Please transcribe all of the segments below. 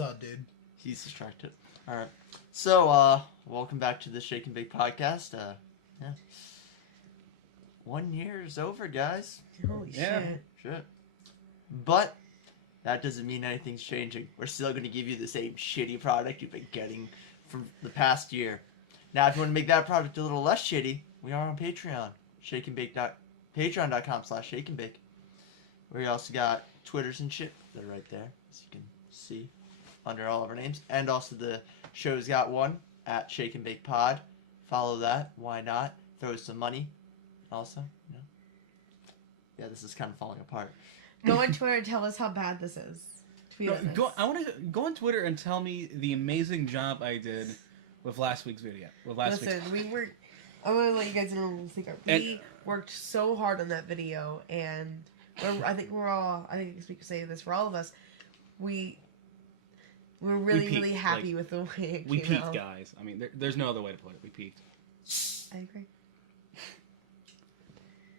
up, dude? He's distracted. Alright. So, welcome back to the Shake and Bake podcast. Yeah. 1 year is over, guys. Holy shit. Shit. But, that doesn't mean anything's changing. We're still going to give you the same shitty product you've been getting from the past year. Now, if you want to make that product a little less shitty, we are on Patreon. Patreon.com/shakeandbake. We also got Twitters and shit. They're right there, as you can see, under all of our names. And also the show's got one, at Shake and Bake Pod. Follow that. Why not? Throw some money. Also, you know. Yeah, this is kind of falling apart. Go on Twitter and tell us how bad this is. Tweet at us. I want to go on Twitter and tell me the amazing job I did with last week's video. Listen, we worked. I want to let you guys know a little secret. We worked so hard on that video, and I think we can say this for all of us. We're really happy with the way it came out. We peaked, guys. I mean, there's no other way to put it. We peaked. I agree.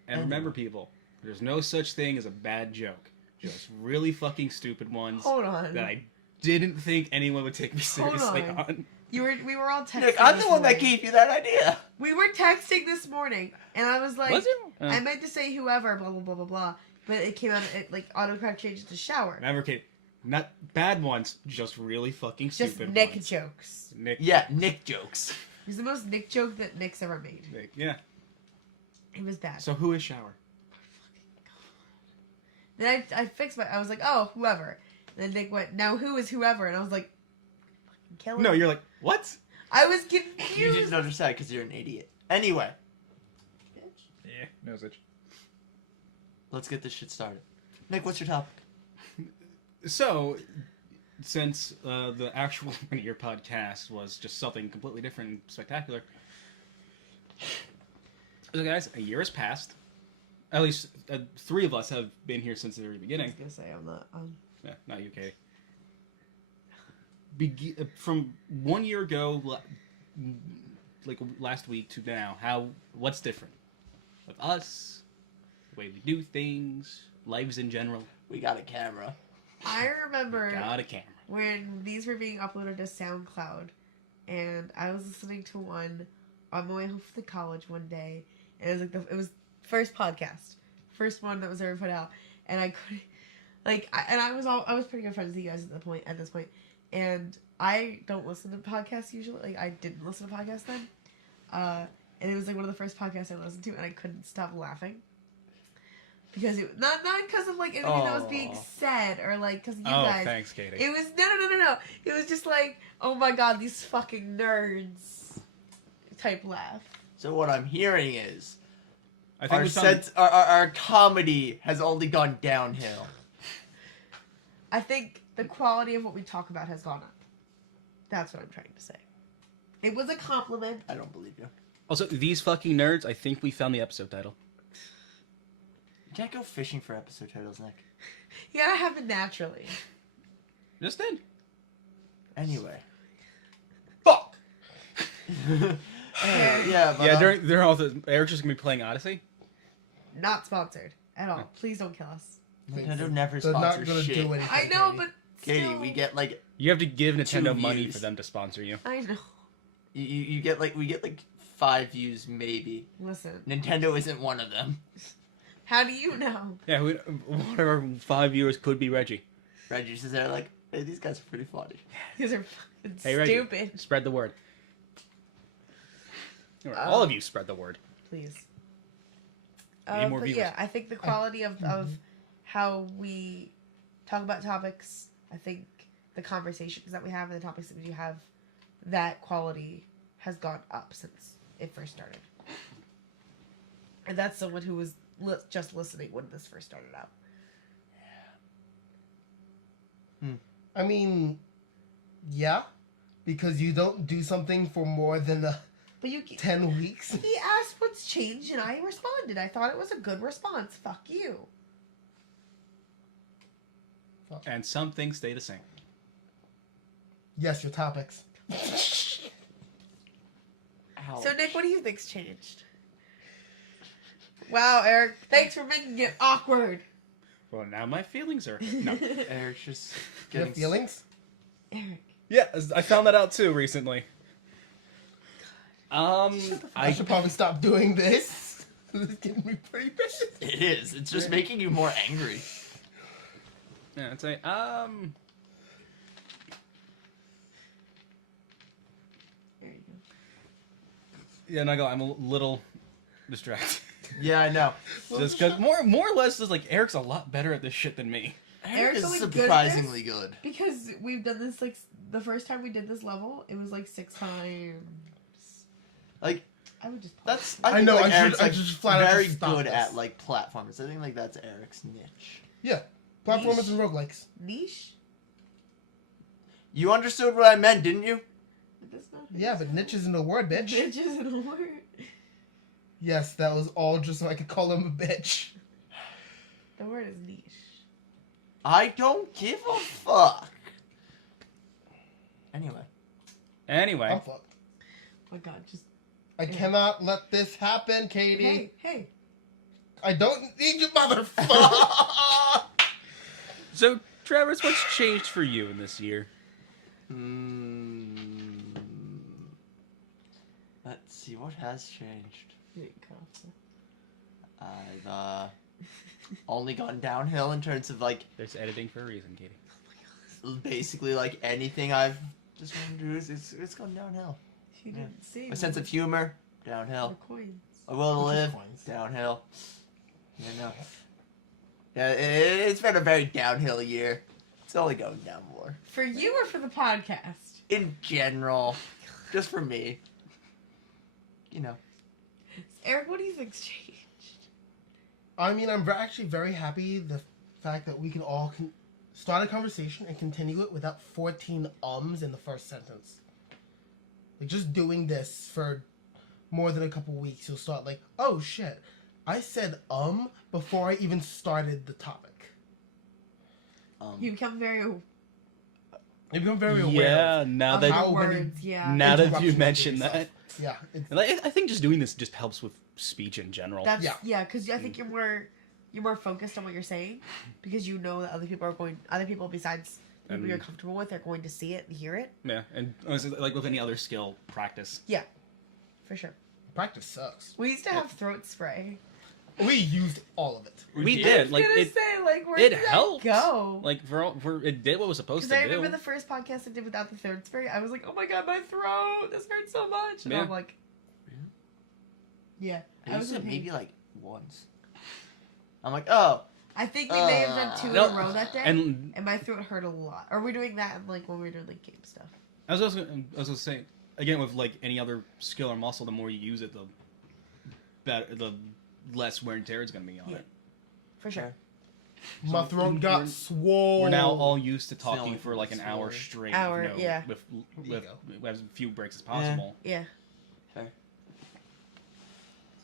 And remember, people, there's no such thing as a bad joke. Just really fucking stupid ones. Hold on. That I didn't think anyone would take me seriously on. We were all texting. Nick, I'm the one that gave you that idea. We were texting this morning, and I was like, Was it? I meant to say whoever, blah blah blah blah blah, but it came out. It like autocorrect changed it to shower. Remember, Kate, not bad ones, just really fucking Just stupid Nick ones. jokes. Nick. Yeah, Nick jokes. It was the most Nick joke that Nick's ever made. Nick, yeah. It was bad. So who is Shower? Then I fixed I was like, oh, whoever. And then Nick went, now who is whoever? And I was like, fucking kill him. No, you're like, what? I was You confused. didn't understand because you're an idiot. Anyway, Yeah, no such. let's get this shit started. Nick, what's your topic? So, since the actual your podcast was just something completely different and spectacular, so guys, a year has passed. At least 3 of us have been here since the very I beginning. was gonna say I'm not. Yeah, not you, Katie. From 1 year ago, like last week to now, what's different with us, the way we do things, lives in general? We got a camera. I remember Got a camera. when these were being uploaded to SoundCloud, and I was listening to one on my way home from college one day, and it was like it was first podcast, first one that was ever put out, and I couldn't I was pretty good friends with you guys at this point, and I don't listen to podcasts usually. Like I didn't listen to podcasts then, and it was like one of the first podcasts I listened to, and I couldn't stop laughing. Because not because of like anything that was being said or like because of you guys. Oh, thanks, Katie. It was no. It was just like, oh my god, these fucking nerds type laugh. So what I'm hearing is I think our comedy has only gone downhill. I think the quality of what we talk about has gone up. That's what I'm trying to say. It was a compliment. I don't believe you. Also, these fucking nerds, I think we found the episode title. You can't go fishing for episode titles, Nick. You gotta happen naturally. Just did. Anyway. Fuck! Yeah, but... Yeah, they're all Eric's just gonna be playing Odyssey. Not sponsored at all. Please don't kill us. Nintendo never They're not sponsors gonna shit. do anything. I know, Katie. but Katie, still, we get like... You have to give Nintendo 2 money views. for them to sponsor you. I know. You get like... We get like 5 views, maybe. Listen. Nintendo isn't one of them. How do you know? Yeah, one of our 5 viewers could be Reggie. Reggie's is there like, hey, these guys are pretty funny. These are fucking Hey, Reggie, stupid. spread the word. All of you spread the word. Please. Need more but viewers. yeah, I think the quality of how we talk about topics, I think the conversations that we have and the topics that we do have, that quality has gone up since it first started. And that's someone who was just listening when this first started out. I mean, yeah, because you don't do something for more than But you 10 weeks. He asked what's changed, and I responded. I thought it was a good response. Fuck you. And some things stay the same. Yes, your topics. Ouch. So, Nick, what do you think's changed? Wow, Eric, thanks for making it awkward. Well, now my feelings are... No. Eric's just Your getting... feelings? Eric. Yeah, I found that out too recently. I should probably stop doing this. This is getting me pretty pissed. It is. It's just making you more angry. Yeah, I'd say There you go. yeah, no, I'm a little distracted. Yeah, I know. Just because more or less, is like Eric's a lot better at this shit than me. Eric Eric's is only good at surprisingly good. Because we've done this like the first time we did this level, it was like 6 times. Like I would just. that's. I think, know, Like, I should- Eric's I like, should just flat out very just stop good this. at like platformers. I think like that's Eric's niche. Yeah, platformers and roguelikes. Niche. You understood what I meant, didn't you? That's not. Yeah, but niche isn't a word, bitch. Bitch isn't a word. Yes, that was all just so I could call him a bitch. The word is niche. I don't give a fuck. Anyway, Anyway, I'm fucked. Oh my god, just I cannot let this happen, Katie. hey. I don't need you, motherfucker. so Travis, what's changed for you in this year? let's see what has changed. Here you go. I've only gone downhill in terms of like There's editing for a reason, Katie. basically like anything I've just wanted to do is it's gone downhill. She didn't see. My sense of humor the downhill. coins. A will to live Coins. downhill. You know. Yeah, it's been a very downhill year. It's only going down more. For you or for the podcast? In general, just for me. You know. Eric, what do you think's changed? I mean, I'm actually very happy the fact that we can all start a conversation and continue it without 14 ums in the first sentence. Like, just doing this for more than a couple weeks, you'll start like, oh shit, I said before I even started the topic. You become very You become very aware. Yeah, now of that how many words. Yeah. now that you interruptions mentioned yourself. that, Yeah, it's, and I think just doing this just helps with speech in general. That's Yeah. yeah, because I think you're more focused on what you're saying because you know that other people besides people you're comfortable with are going to see it and hear it. Yeah, and honestly, like with any other skill, practice. Yeah, for sure. practice sucks. We used to have throat spray. We used all of it. We I did was like gonna it. say like where It did that helped. go? Like for it did what it was supposed Because to I do. remember the first podcast I did without the throat spray. I was like, oh my god, my throat! This hurts so much. And Yeah. I'm like, yeah. I was used it in maybe pain. like once. I'm like, oh, I think we may have done 2 in No, a row that day, and and my throat hurt a lot. Are we doing that like when we were doing like game stuff? I was gonna say again with like any other skill or muscle, the more you use it, the better, the less wear and tear is gonna be on Yeah. it. For sure. My throat got swole. We're now all used to the only talking for thing like an that's hour slower. straight. Hour, you know, yeah. With you go. as few breaks as possible. Yeah. Fair.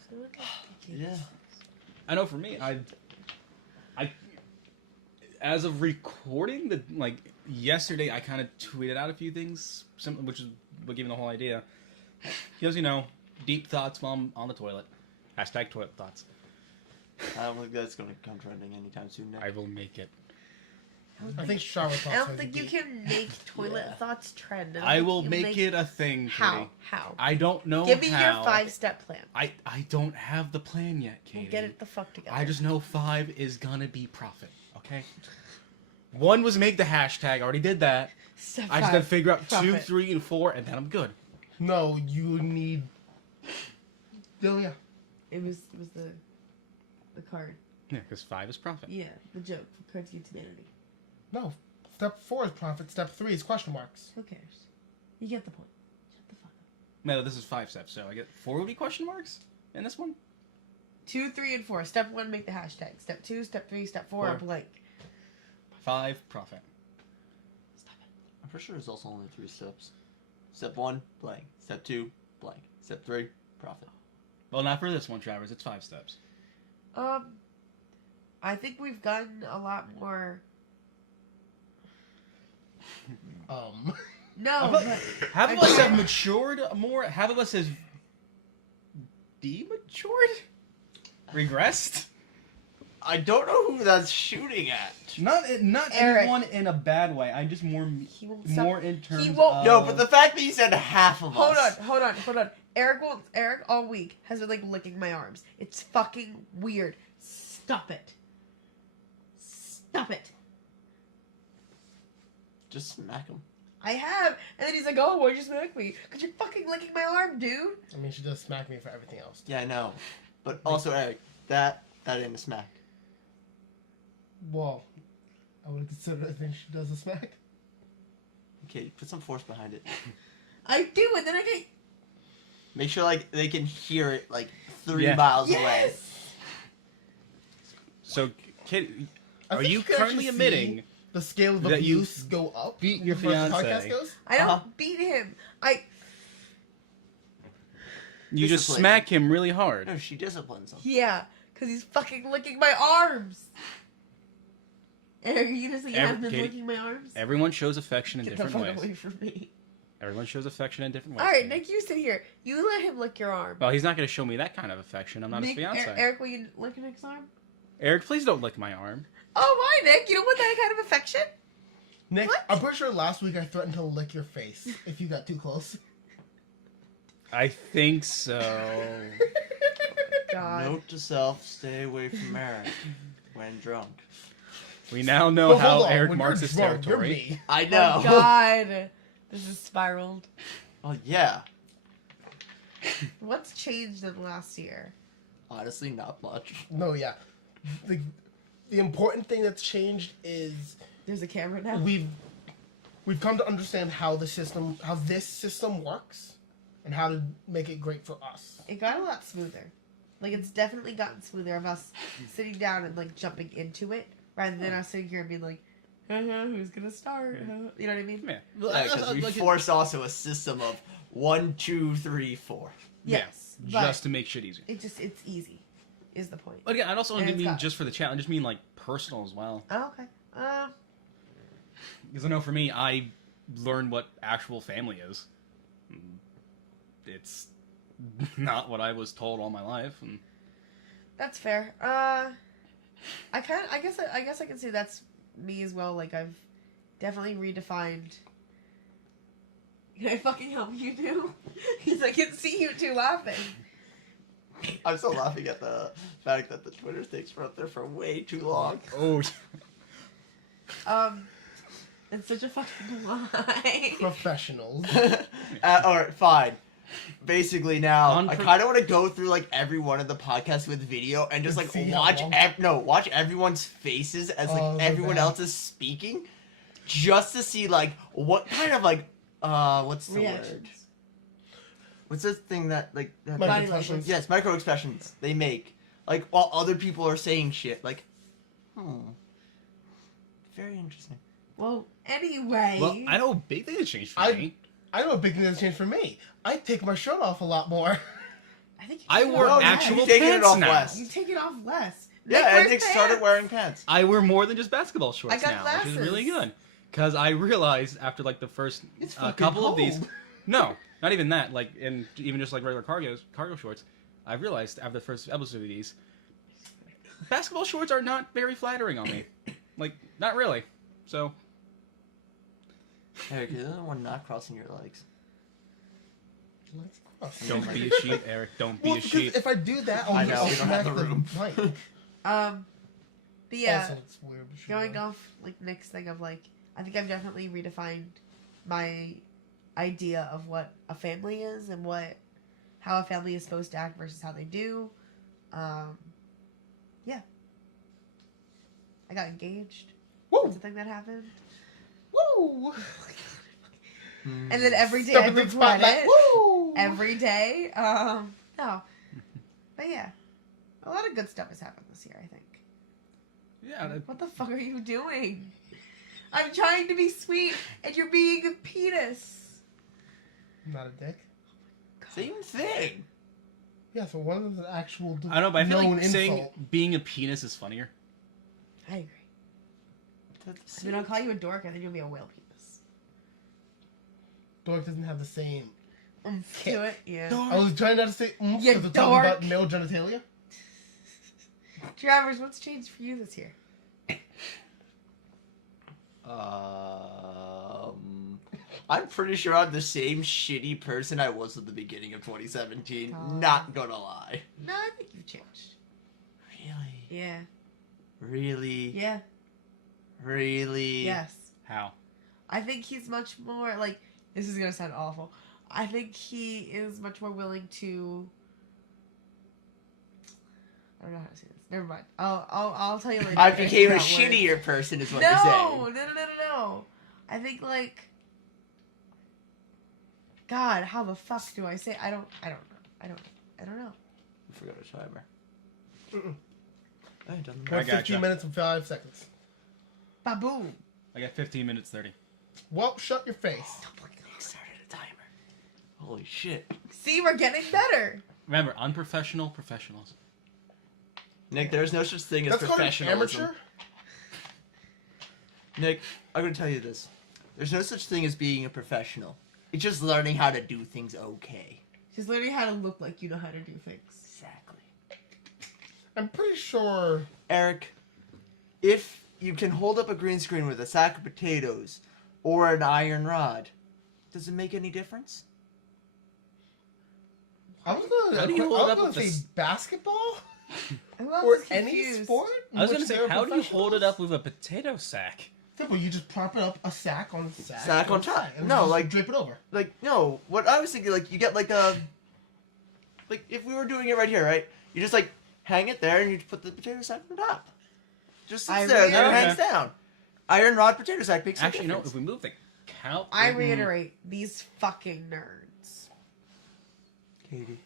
So look at the Yeah. kids. I know for me, I as of recording the like yesterday, I kind of tweeted out a few things, which is what gave me the whole idea. Because deep thoughts while I'm on the toilet. Hashtag toilet thoughts. I don't think that's gonna come trending anytime soon. Nick. I will make it. I think shower thoughts. I don't are think the you beat. can make toilet Yeah. thoughts trend. don't I think will you make it a thing, How? Katie. How? I don't know Give me how. your 5-step plan. I don't have the plan yet, Katie. We'll get it the fuck together. I just know 5 is gonna be profit. Okay. 1 was make the hashtag. I already did that. Step I just gotta 5, figure out 2, profit. 3, and 4, and then I'm good. No, you need. Oh yeah. It was the card. Yeah, because 5 is profit. Yeah, the joke for Cards Against Humanity. No. Step 4 is profit. Step 3 is question marks. Who cares? You get the point. Shut the fuck up. No, this is 5 steps, so I get 4 would be question marks in this one. 2, 3, and 4. Step 1, make the hashtag. Step 2, step 3, step 4, Four. blank. 5 profit. Stop it. I'm pretty sure there's also only 3 steps. Step 1, blank. Step 2, blank. Step 3, profit. Well, not for this one, Travers. It's 5 steps. I think we've gotten a lot more. No, but Half of I us think- have matured more. Half of us has dematured, regressed. I don't know who that's shooting at. Not Eric. anyone in a bad way. I just more He won't stop. in terms He won't- of... No, but the fact that you said half of Hold us. on. Eric all week has been like licking my arms. It's fucking weird. Stop it. Stop it. Just smack him. I have. And then he's like, oh, why'd you smack me? Because you're fucking licking my arm, dude. I mean, she does smack me for everything else. Yeah, I know. But also, Eric, that ain't a smack. Well, I would consider it that she does a smack. Okay, put some force behind it. I do, and then I get... Make sure like they can hear it like 3 Yeah. miles away. Yes! So, Kate, I are think you can currently actually admitting see the scale of that you abuse go up? beat your the further the fiancé? podcast goes? I don't Uh-huh. beat him. you just Discipline. smack him really hard? No, she disciplines him. Yeah, because he's fucking licking my arms. Eric, you just think you have been Katie, licking my arms? Everyone shows affection in Get the different fuck ways. away from me. Everyone shows affection in different ways. All right, Nick, you sit here. You let him lick your arm. Well, he's not going to show me that kind of affection. I'm not his Nick, fiance. Eric, will you lick Nick's arm? Eric, please don't lick my arm. Oh, why, Nick? You don't want that kind of affection? Nick, What? I'm pretty sure last week I threatened to lick your face if you got too close. I think so. God. Note to self: stay away from Eric when drunk. We now know Well, how hold on, Eric when marks you're his drunk, you're territory. me. I Oh, know. God. This is spiraled. Oh yeah. What's changed in the last year? Honestly, not much. No, yeah. The important thing that's changed is There's a camera now. we've come to understand how this system works and how to make it great for us. It got a lot smoother. Like, it's definitely gotten smoother of us sitting down and, like, jumping into it rather than us sitting here and being like, who's gonna start? You know what I mean? Yeah. Yeah, because we forced also a system of 1, 2, 3, 4. Yes. Yeah, but just to make shit easier. it's easy, is the point. But again, I also And didn't it's mean got- just for the chat. I just mean like personal as well. Oh, okay. Because I know for me, I learned what actual family is. It's not what I was told all my life. And That's fair. I guess I can say that's me as well. Like, I've definitely redefined. Can I fucking help you two? Because I can see you two laughing. I'm still laughing at the fact that the Twitter things were up there for way too long. oh, It's such a fucking lie. Professionals. Alright, fine. Basically now, I Unpro- kind of want to go through like every one of the podcasts with video and just like See how watch long- watch everyone's faces as like Oh, everyone bad. else is speaking, just to see like what kind of like what's the word? Reactions. What's this thing that like that Micro Body expressions. language. yes, micro expressions they make like while other people are saying shit like, very interesting. Well, anyway. well, I know a big thing has changed for I- me. I know a big thing that's changed for me. I take my shirt off a lot more. I think you I take it wore off actual less. You've taken it pants off now. less. You take it off less. Yeah, Nick and wears Nick started pants. wearing pants. I wear more than just basketball shorts I got now, which is really glasses. good. Because I realized after like the first It's fucking couple of these, cold. no, not even that. Like, and even just like regular cargo shorts, I realized after the first episode of these, basketball shorts are not very flattering on me. Like, not really. So, Eric, you're the one not crossing your legs. Let's cross. don't be a sheep, Eric. Don't be Well, a because sheep. if I do that, I I'll, know, I'll we don't have smack the room. mic. But yeah, Also, it's weird. but sure. going off like Nick's thing of like, I think I've definitely redefined my idea of what a family is and how a family is supposed to act versus how they do. Yeah. I got engaged. Woo! That's the thing that happened. Woo! And then every day Step I into the regret spotlight. it. Woo! Every day. No. But yeah. A lot of good stuff has happened this year, I think. Yeah, What the fuck are you doing? I'm trying to be sweet and you're being a penis. Not a dick. Same thing. Yeah, so one of the actual I don't know, but I feel known like insult. saying being a penis is funnier. I agree. I mean, I'll call you a dork and then you'll be a whale penis. Dork doesn't have the same. Do it? Yeah. I was trying not to say You because we're talking about dork. male genitalia. Travers, what's changed for you this year? I'm pretty sure I'm the same shitty person I was at the beginning of 2017. Not gonna lie. No, I think you've changed. Really? Yeah. Really? Yeah. Really? Yes. How? I think he's much more like. This is gonna sound awful. I think he is much more willing to. I don't know how to say this. Never mind. I'll tell you later. I became a That word. shittier person, is what No, you're no, saying. no. I think like. God, how the fuck do I say? I don't know. I don't know. I forgot a timer. Mm-mm. I ain't done We that. have I gotcha. 15 minutes and 5 seconds. Baboom. I got 15 minutes 30. Well, shut your face. Nick started a timer. Holy shit. See, we're getting better. Remember, unprofessional professionals. Nick, there's no such thing as That's called an professionalism. amateur. Nick, I'm gonna tell you this. There's no such thing as being a professional. It's just learning how to do things okay. Just learning how to look like you know how to do things. Exactly. I'm pretty sure. Eric, if you can hold up a green screen with a sack of potatoes or an iron rod, does it make any difference? I was gonna. How do you I hold was up gonna with say this- basketball I'm not or just any confused. sport. in I was which gonna say, they're how do you hold it professionals? up with a potato sack? Simple. You just prop it up, a sack on sack. Sack on top. side, and No, just like- drape it over. Like, no, what I was thinking, like, you get like a... Like, if we were doing it right here, right? You just, like, hang it there and you put the potato sack on top. Just sits I there and then it really- hangs down. Iron rod potato sack makes Actually, a no, difference. if we move the couch... I reiterate, these fucking nerds. Katie,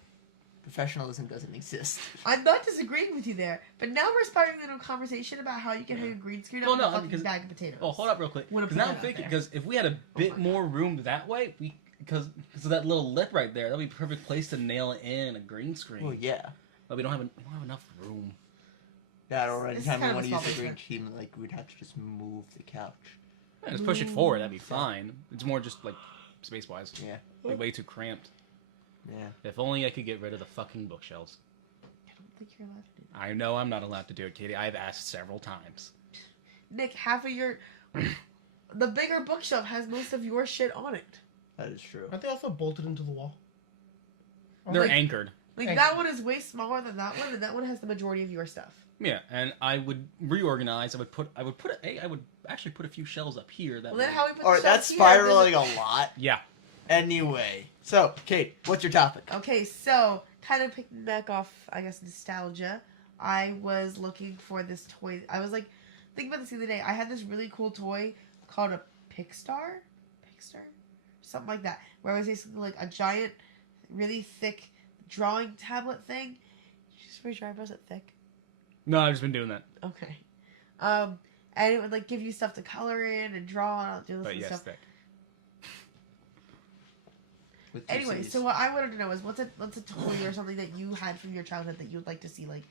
professionalism doesn't exist. I'm not disagreeing with you there, but now we're starting a conversation about how you can hang a green screen Well, on no, a fucking because- bag of potatoes. Oh, hold up real quick. Wanna Because put now I'm that out thinking, there. because if we had a bit my more room that way, because of that little lip right there, that'd be a perfect place to nail it in a green screen. Well, yeah. But we don't have enough room. That or This is anytime we kind of want a to use small the green basement. team, like, we'd have to just move the couch. Yeah, just push it forward, that'd be fine. It's more just, like, space-wise. Yeah. Like, way too cramped. Yeah. If only I could get rid of the fucking bookshelves. I don't think you're allowed to do that. I know I'm not allowed to do it, Katie. I've asked several times. Nick, half of your... the bigger bookshelf has most of your shit on it. That is true. Aren't they also bolted into the wall? They're like- anchored. Like, Thank that you. one is way smaller than that one, and that one has the majority of your stuff. Yeah, and I would reorganize. I would actually put a few shelves up here. That Well, then way- how we put Alright, the shelves that's here, spiraling there's a lot. Yeah. Anyway. So, Kate, what's your topic? Okay, so kind of picking back off, I guess, nostalgia. I was looking for this toy. I was like thinking about this the other day. I had this really cool toy called a Pixar, something like that, where it was basically like a giant, really thick drawing tablet thing. Just raise your eyebrows at thick. No, I've just been doing that. Okay. And it would like give you stuff to color in and draw and all do this But and yes, stuff. thick. With two Anyway, Cs. so what I wanted to know is what's a toy or something that you had from your childhood that you would like to see like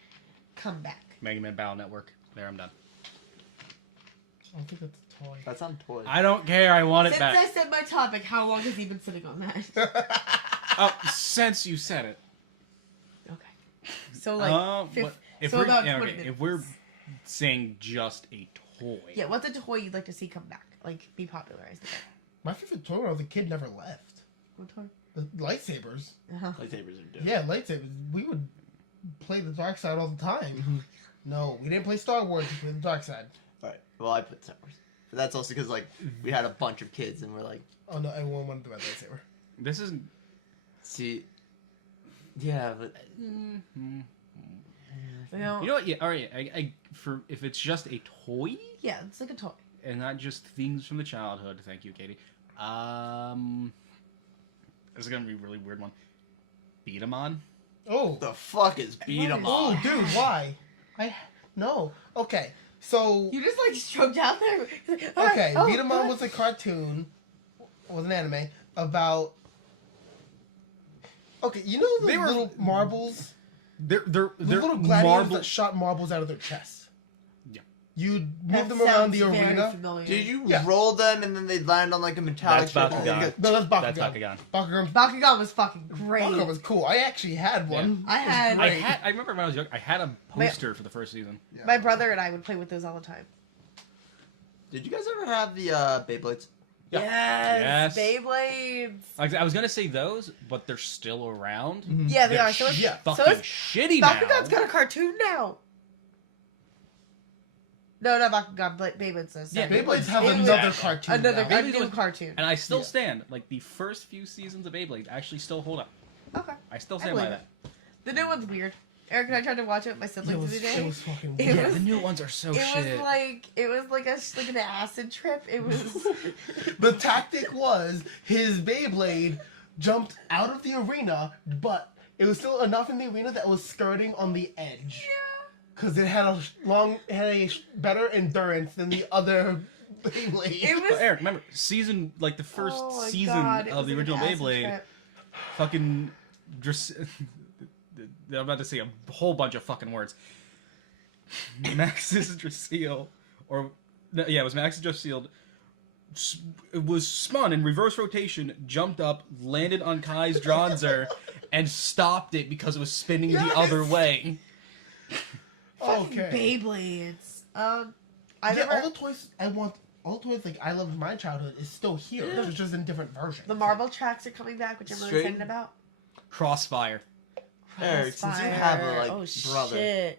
come back? Mega Man Battle Network. There, I'm done. I don't think that's a toy. That's on toy. I don't care. I want it Since I back. said my topic, how long has he been sitting on that? Oh, since you said it. Okay. So like If so we're, about yeah, 20 okay, minutes. if we're saying just a toy. Yeah, what's a toy you'd like to see come back? Like be popularized again? My favorite toy when I was a kid never left. What toy? The lightsabers. Uh-huh. Lightsabers are dope. Yeah, lightsabers. We would play the dark side all the time. Mm-hmm. No, we didn't play Star Wars. We played the dark side. Alright. Well, I put Star Wars. But that's also because, like, we had a bunch of kids and we're like, Oh no, everyone wanted the red lightsaber. This is. see. Yeah, but. You You know what? Yeah, all right. For if it's just a toy yeah, it's like a toy. and not just things from the childhood. Thank you, Katie. This is gonna be a really weird one. Beat 'em on. Oh, The fuck is beat 'em oh, up? dude, why? No. Okay, so You just like stroked out there. okay, Oh, Beat 'em God. on was a cartoon, was an anime about. Okay, you know the They were- little marbles, They're the little gladiators that shot marbles out of their chests. Yeah. You That move them around the sounds very arena. familiar. Did you Yeah. roll them and then they'd land on like a metallic That's ship? Bakugan. No, that's Bakugan. That's Bakugan. Bakugan. Bakugan was fucking great. Bakugan was cool. I actually had one. I had- It was I remember when I was young, I had a poster for the first season. great. My brother and I would play with those all the time. Did you guys ever have the Beyblades? Yes, Yes. Beyblades. I was gonna say those, but they're still around. Yeah, they They're are. So it's, yeah. Fucking so it's shitty Bakugan's now. got a cartoon now. No, not Bakugan, but Beyblades does. Yeah, sorry. Beyblades have It was another cartoon. Another now. a Beyblades new was- cartoon. And I still Yeah. stand. Like the first few seasons of Beyblade actually still hold up. Okay. I still I stand by believe that. The new one's weird. Eric and I tried to watch it with my It siblings was, the other it day. was fucking It weird. Yeah, was- the new ones are so It shit. was like an acid trip. It was The tactic was his Beyblade jumped out of the arena, but it was still enough in the arena that it was skirting on the edge. Because it had a better endurance than the other Beyblade. it But was Eric, remember the first oh my season God, it of was the like an original acid Beyblade, trip. fucking just I'm about to say a whole bunch of fucking words. Max's Drasil, or no, yeah, it was Max's Drasil. It was spun in reverse rotation, jumped up, landed on Kai's Dronzer, and stopped it because it was spinning Yes! the other way. Fucking Okay. Beyblades. Yeah, never all the toys like I loved in my childhood is still here. Yeah. It's just in different versions. the Marvel tracks are coming back, which I'm really Straight- excited about. Crossfire. Eric, since you Crossfire. have a, like, oh, brother. Shit.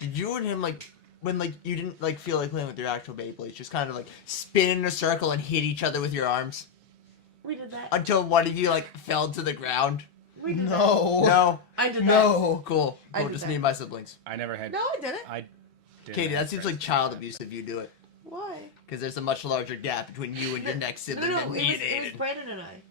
Did you and him like when like you didn't like feel like playing with your actual Beyblades, just kind of like spin in a circle and hit each other with your arms We did that. until one of you like fell to the ground? We did No. No, that. I did No. cool. I Cool, did just that. me and my siblings. I never had. that. No, I did it. I did. Katie, that seems like child abuse if you do it, Why? because there's a much larger gap between you and your next No, sibling no, than it me was, and it was Aiden. Brandon and I.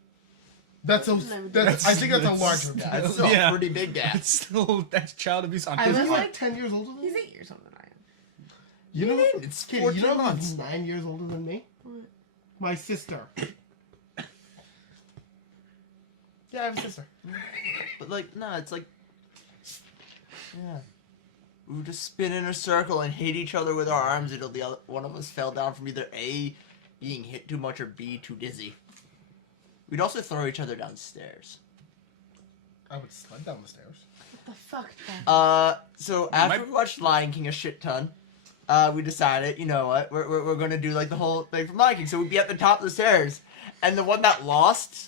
That's a. That's, I think that's a That's- larger gap. That's still Yeah. a pretty big gap. That's still that's child abuse on I his was Isn't he part. like 10 years older than He's me? 8 years older than I am. You know, It's Katie, 14 you know months. who's 9 years older than me? What? My sister. Yeah, I have a sister. But like, no, it's like, yeah, we would just spin in a circle and hit each other with our arms until the other one of us fell down from either A, being hit too much, or B, too dizzy. We'd also throw each other downstairs. I would slide down the stairs. What the fuck, Brandon? So after we watched Lion King a shit ton, we decided, you know what, we're gonna do like the whole thing from Lion King. So we'd be at the top of the stairs, and the one that lost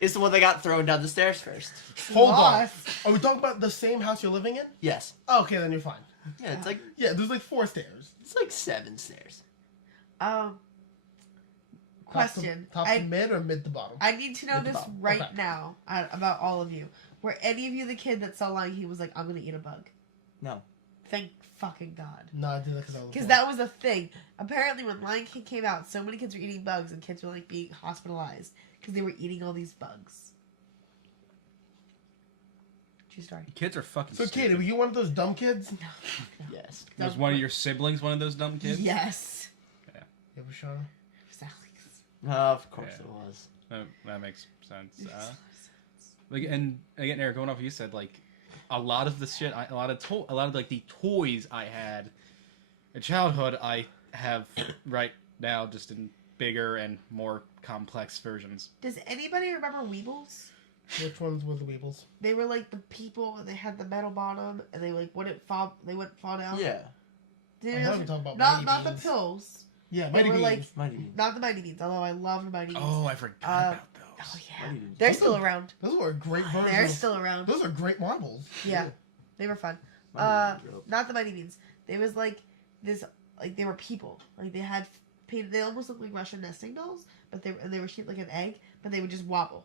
is the one that got thrown down the stairs first. Hold Lost. on. Are we talking about the same house you're living in? Yes. Okay, then you're fine. Yeah, it's like Yeah, there's like 4 stairs. 7 stairs. Question. Top to mid or mid to bottom? I need to know At the this bottom. right Okay. now about all of you. Were any of you the kid that saw Lion King was like, I'm gonna eat a bug? No. Thank fucking God. No, I did that because I was. Because bored. that was a thing. Apparently, when Lion King came out, so many kids were eating bugs and kids were like being hospitalized because they were eating all these bugs. True story. Kids are fucking. So, stupid. Katie, were you one of those dumb kids? Yes. Was one of your siblings one of those dumb kids? Yes. Yeah, Rashawn. It was Alex. Of course Yeah. it was. That makes sense. It makes a lot of sense. Like, and again, Eric, going off what you said, like a lot of the shit, a lot of like the toys I had in childhood, I have right now just in bigger and more complex versions. Does anybody remember Weebles? Which ones were the Weebles? They were like the people, and they had the metal bottom, and they like wouldn't fall. They wouldn't fall down. Yeah. Did I'm you not know- even talking about not Mighty not the Beans. pills. Yeah, They Mighty were Beans. like Mighty Beans. not the Mighty Beans, although I loved Mighty Beans. Oh, I forgot about those. Oh yeah, Mighty Beans. they're Those still are- around. Those were great versions. They're still around. Those are great marbles. Yeah, they were fun. Mighty Beans, bro. Not the Mighty Beans. They was like this, like they were people. Like they had painted. They almost looked like Russian nesting dolls, but they were shaped like an egg, but they would just wobble.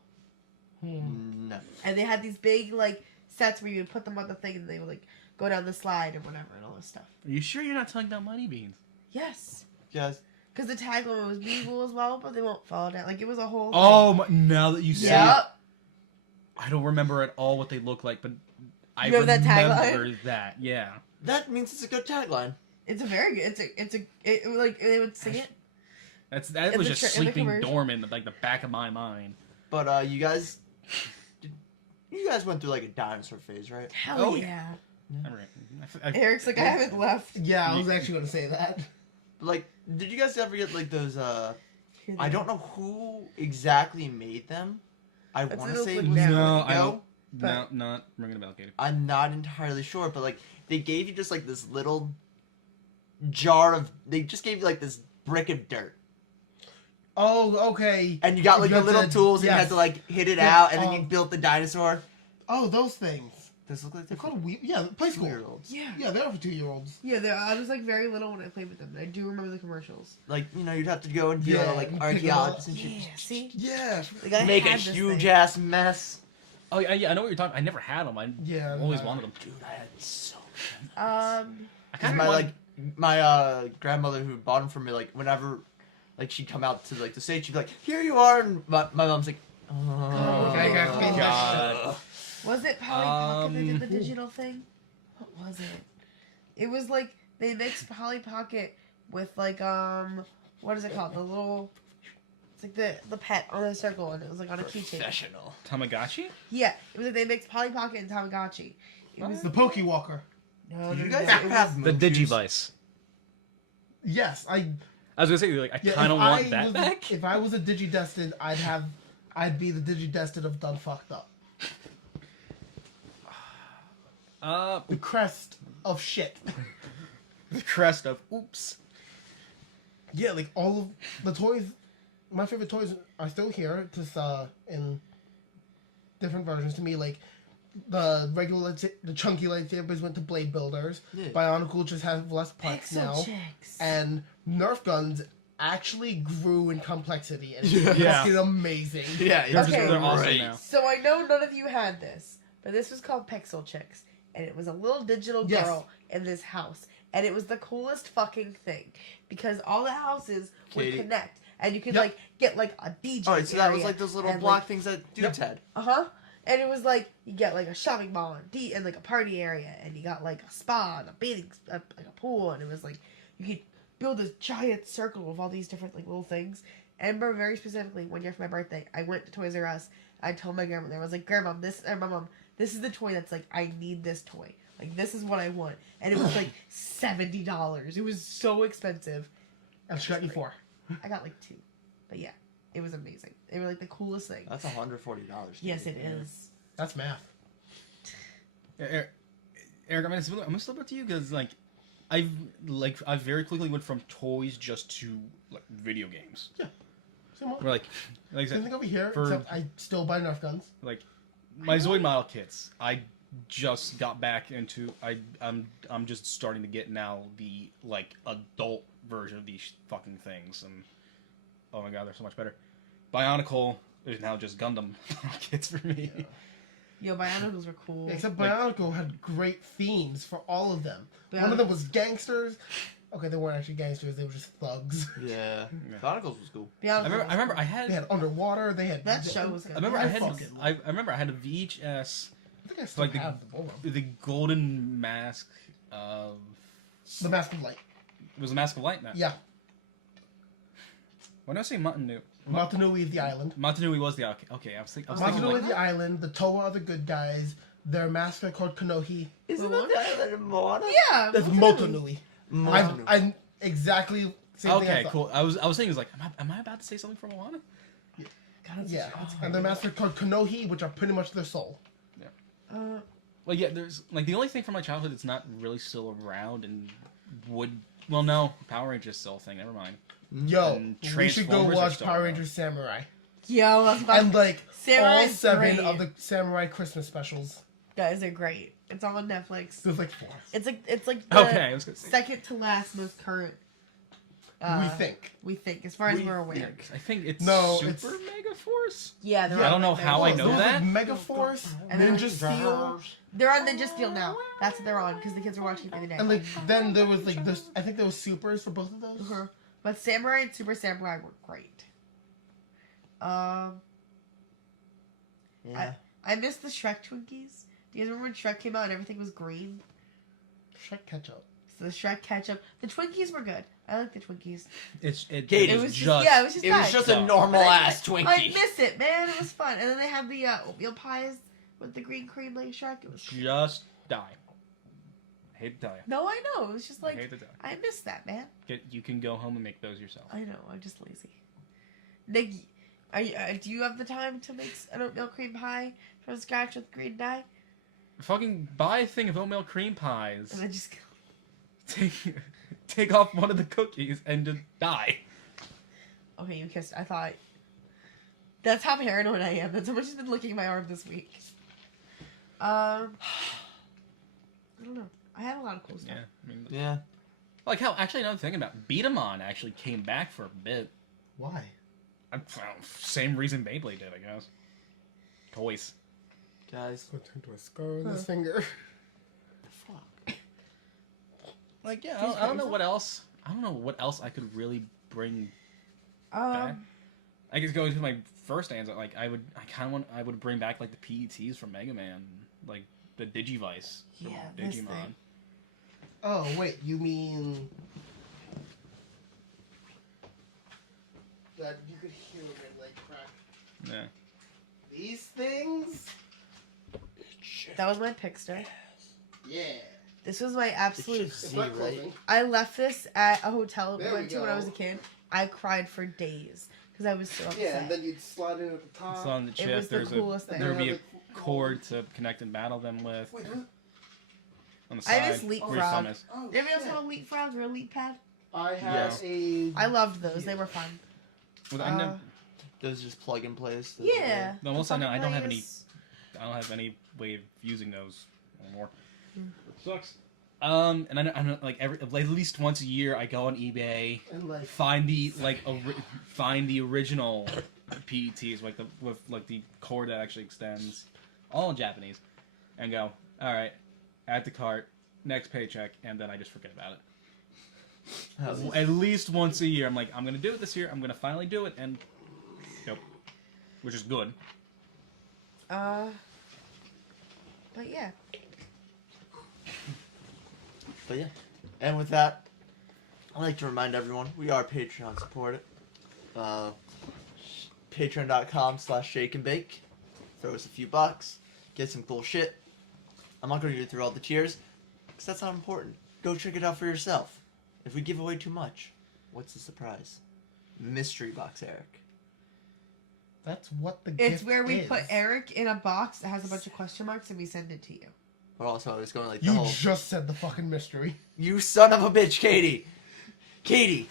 No. And they had these big like sets where you would put them on the thing, and they would like go down the slide or whatever, and all this stuff. Are you sure you're not talking about Mighty Beans? Yes, Guys. because the tagline was Weeble as well, but they won't fall down. Like it was a whole. Oh, now that you say it, Yep. I don't remember at all what they look like, but I You remember that remember that. Yeah. That means it's a good tagline. It's a very good. It like they would sing it. That In was the just in the sleeping commercial. dormant, like the back of my mind. But you guys went through like a dinosaur phase, right? Hell Oh, yeah. Eric's like, I haven't left. Yeah, I was actually going to say that. Like, did you guys ever get like those? Here I they don't are. know who exactly made them. I That's want an to say it open was down. No, I Lego. don't. No, not ringing a bell, Katie. I'm not entirely sure, but like they gave you just like this little jar of. They just gave you like this brick of dirt, Oh, okay. and you got like You the have little to- tools, and you yes. had to like hit it Yeah, out, and then you built the dinosaur. Oh, those things. Those look like They're they're called yeah, play school. 2-year-olds. Yeah. Yeah, they're for 2-year-olds. Yeah, I was like very little when I played with them. I do remember the commercials. Like you'd have to go and be Yeah, like you pick archaeologists them and shit. Yeah, see? Yeah. Like, I Make a had this huge thing. ass mess. Oh yeah, I know what you're talking. I never had them. I Yeah, always no. wanted them. Dude, I had so. I Um, Cause kind my of like my grandmother who bought them for me, like whenever like she'd come out to like the stage, she'd be like, "Here you are," and my mom's like, "Oh, Okay, I gotta clean that God. was it Polly Pocket that did the Um, digital thing? What was it? It was like they mixed Polly Pocket with like what is it called? The little. It's like the pet on a circle, and it was like on a keychain. professional." Tamagotchi. Yeah, it was like they mixed Polly Pocket and Tamagotchi. It was The Pokey Walker. no, Did no, you no, guys no, ever it have was- The Moon Shoes? Digivice. Yes, I I was gonna say, like, I yeah, kind of if want I that was, back. If I was a Digidestined, I'd be the Digidestined of Done Fucked Up. The crest of shit. The crest of oops. Yeah, like all of the toys, my favorite toys are still here, just in different versions to me. Like the regular, the chunky lightsabers went to Blade Builders. Yeah. Bionicle just has less parts Pixel now, chicks. and Nerf guns actually grew in complexity, and it's Yeah. fucking amazing. Yeah, They're, Okay. they're awesome great. now. So I know none of you had this, but this was called Pixel Chicks, and it was a little digital Yes. girl in this house, and it was the coolest fucking thing because all the houses Katie. would connect, and you could Yep. like get like a DJ. All right, so that was area, like those little and, block things that dudes Yep. had. And it was like you get like a shopping mall and like a party area, and you got like a spa and a bathing like a pool, and it was like you could build this giant circle of all these different like little things. And I remember very specifically one year for my birthday, I went to Toys R Us. I told my grandmother, I was like, "Grandma, my mom, this is the toy that's like I need this toy. Like this is what I want." And it was like $70. It was so expensive. And she got you 4. I got like 2, but yeah, it was amazing. They were like the coolest thing. That's $140. Yes, it is. That's math. Eric, I'm gonna slip up to you because I very quickly went from toys just to like video games. Same one. Where I Same said, thing over here, for- except I still buy Nerf guns. like my Zoid model kits. I just got back into. I'm just starting to get now the like adult version of these fucking things, and oh my god, they're so much better. Bionicle is now just Gundam kits for me. Yo, Bionicles were cool. Except Like- Bionicle had great themes for all of them. One of Bionicles- them was gangsters. Okay, they weren't actually gangsters; they were just thugs. Yeah. Yeah. Chronicles was cool. Bionicles I remember I They had. had underwater. They had That show was good. I remember I had. fucking I remember I had a VHS. I think I still like the- have the Bulma. The golden mask of. The Mask of Light. It was a Mask of Light mask. Yeah, When I say Montanui, Motunui is the island. Montanui was the okay. I was thinking Motunui like, is the island. The Toa are the good guys. Their mascot called Konohi. Isn't What? the island of Moana? Yeah. That's Motunui. Motunui. I'm exactly same thing. I okay, thought. cool. I was thinking, it was like, am I about to say something from Moana? God, it's Yeah, such a- and their mascot called Konohi, which are pretty much their soul. Well, yeah. There's like the only thing from my childhood that's not really still around and would. Well, no, Power Rangers still a thing. Never mind. Yo, And we should go Transformers are watch still Power around. Rangers Samurai. Yo, that's about And like all Samurai's 7 great. of the Samurai Christmas specials. Guys, they're great. It's all on Netflix. There's like 4. It's like the Okay, I was gonna say. second to last most current. we think. We think, as far as we're aware. I think it's No, Super it's- Mega Force. Yeah, they're Yeah. I on don't know like how I Netflix. know There was, that. like, Mega Force, And then Ninja Steel, They're on Ninja Steel now. That's what they're on because the kids were watching it the other day. and like then there was like this. I think there was supers for both of those. Uh-huh. But Samurai and Super Samurai were great. Yeah. I missed the Shrek Twinkies. Do you guys remember when Shrek came out and everything was green? Shrek ketchup. So the Shrek ketchup. The Twinkies were good. I like the Twinkies. Katie, It was just yeah, it was just It was nice. just a No. normal But ass I Twinkie. miss it, man. It was fun. And then they had the oatmeal pies with the green cream like Shrek. It was Just die. hate to tell you. No, I know. It was just I like, hate to tell you. I miss that, man. You can go home and make those yourself. I know. I'm just lazy. Nick, do you have the time to make an oatmeal cream pie from scratch with green dye? Fucking buy a thing of oatmeal cream pies. And then just Take off one of the cookies and just die. okay, you kissed. I thought that's how paranoid I am. That someone's just been licking my arm this week. I don't know. I have a lot of cool stuff. Yeah, I mean, Yeah. like how actually now I'm thinking about it, Beat 'em On actually came back for a bit. Why? Same reason Beyblade did, I guess. Toys. Guys. Go turn to a scar on his finger. Fuck. Like yeah, I don't know what else. I don't know what else I could really bring back. I guess going to my first answer, like I would bring back like the PETs from Mega Man, like the Digivice from Yeah, this Digimon. thing. Oh wait, you mean that you could hear it like crack? Yeah. These things? That was my Pixter. Yeah. This was my absolute. It's It's not See, right? closing. I left this at a hotel we There went we to when I was a go. kid. I cried for days because I was so upset. Yeah, and then you'd slide in at the top. It's on the chip. was the There's coolest thing. there would be a Have the- cord to connect and battle them with Wait, huh? on the I side. miss where your Leapfrog. thumb is. Oh, Anybody else shit. have a Leapfrog or a Leap Pad? I had a. I loved those. They were fun. Well, I never, Those are just plug and plays. Those Yeah. No, also, no, I don't have Players. I don't have any way of using those anymore. Hmm. Sucks. And I know like at least once a year I go on eBay, And like. find the find the original PETs like with the cord that actually extends, all in Japanese, and go all right, add to cart, next paycheck, and then I just forget about it. How's At least once a year, I'm like I'm gonna do it this year. I'm gonna finally do it, and nope, which is good. But yeah. But yeah. And with that, I'd like to remind everyone, we are Patreon supported. Patreon.com/shakeandbake. Throw us a few bucks. Get some cool shit. I'm not going to go through all the tiers, because that's not important. Go check it out for yourself. If we give away too much, what's the surprise? Mystery box, Eric. That's what the It's gift where we is. put Eric in a box that has a bunch of question marks and we send it to you. But also, I was going like the You whole... just said the fucking mystery. You son of a bitch, Katie! Katie!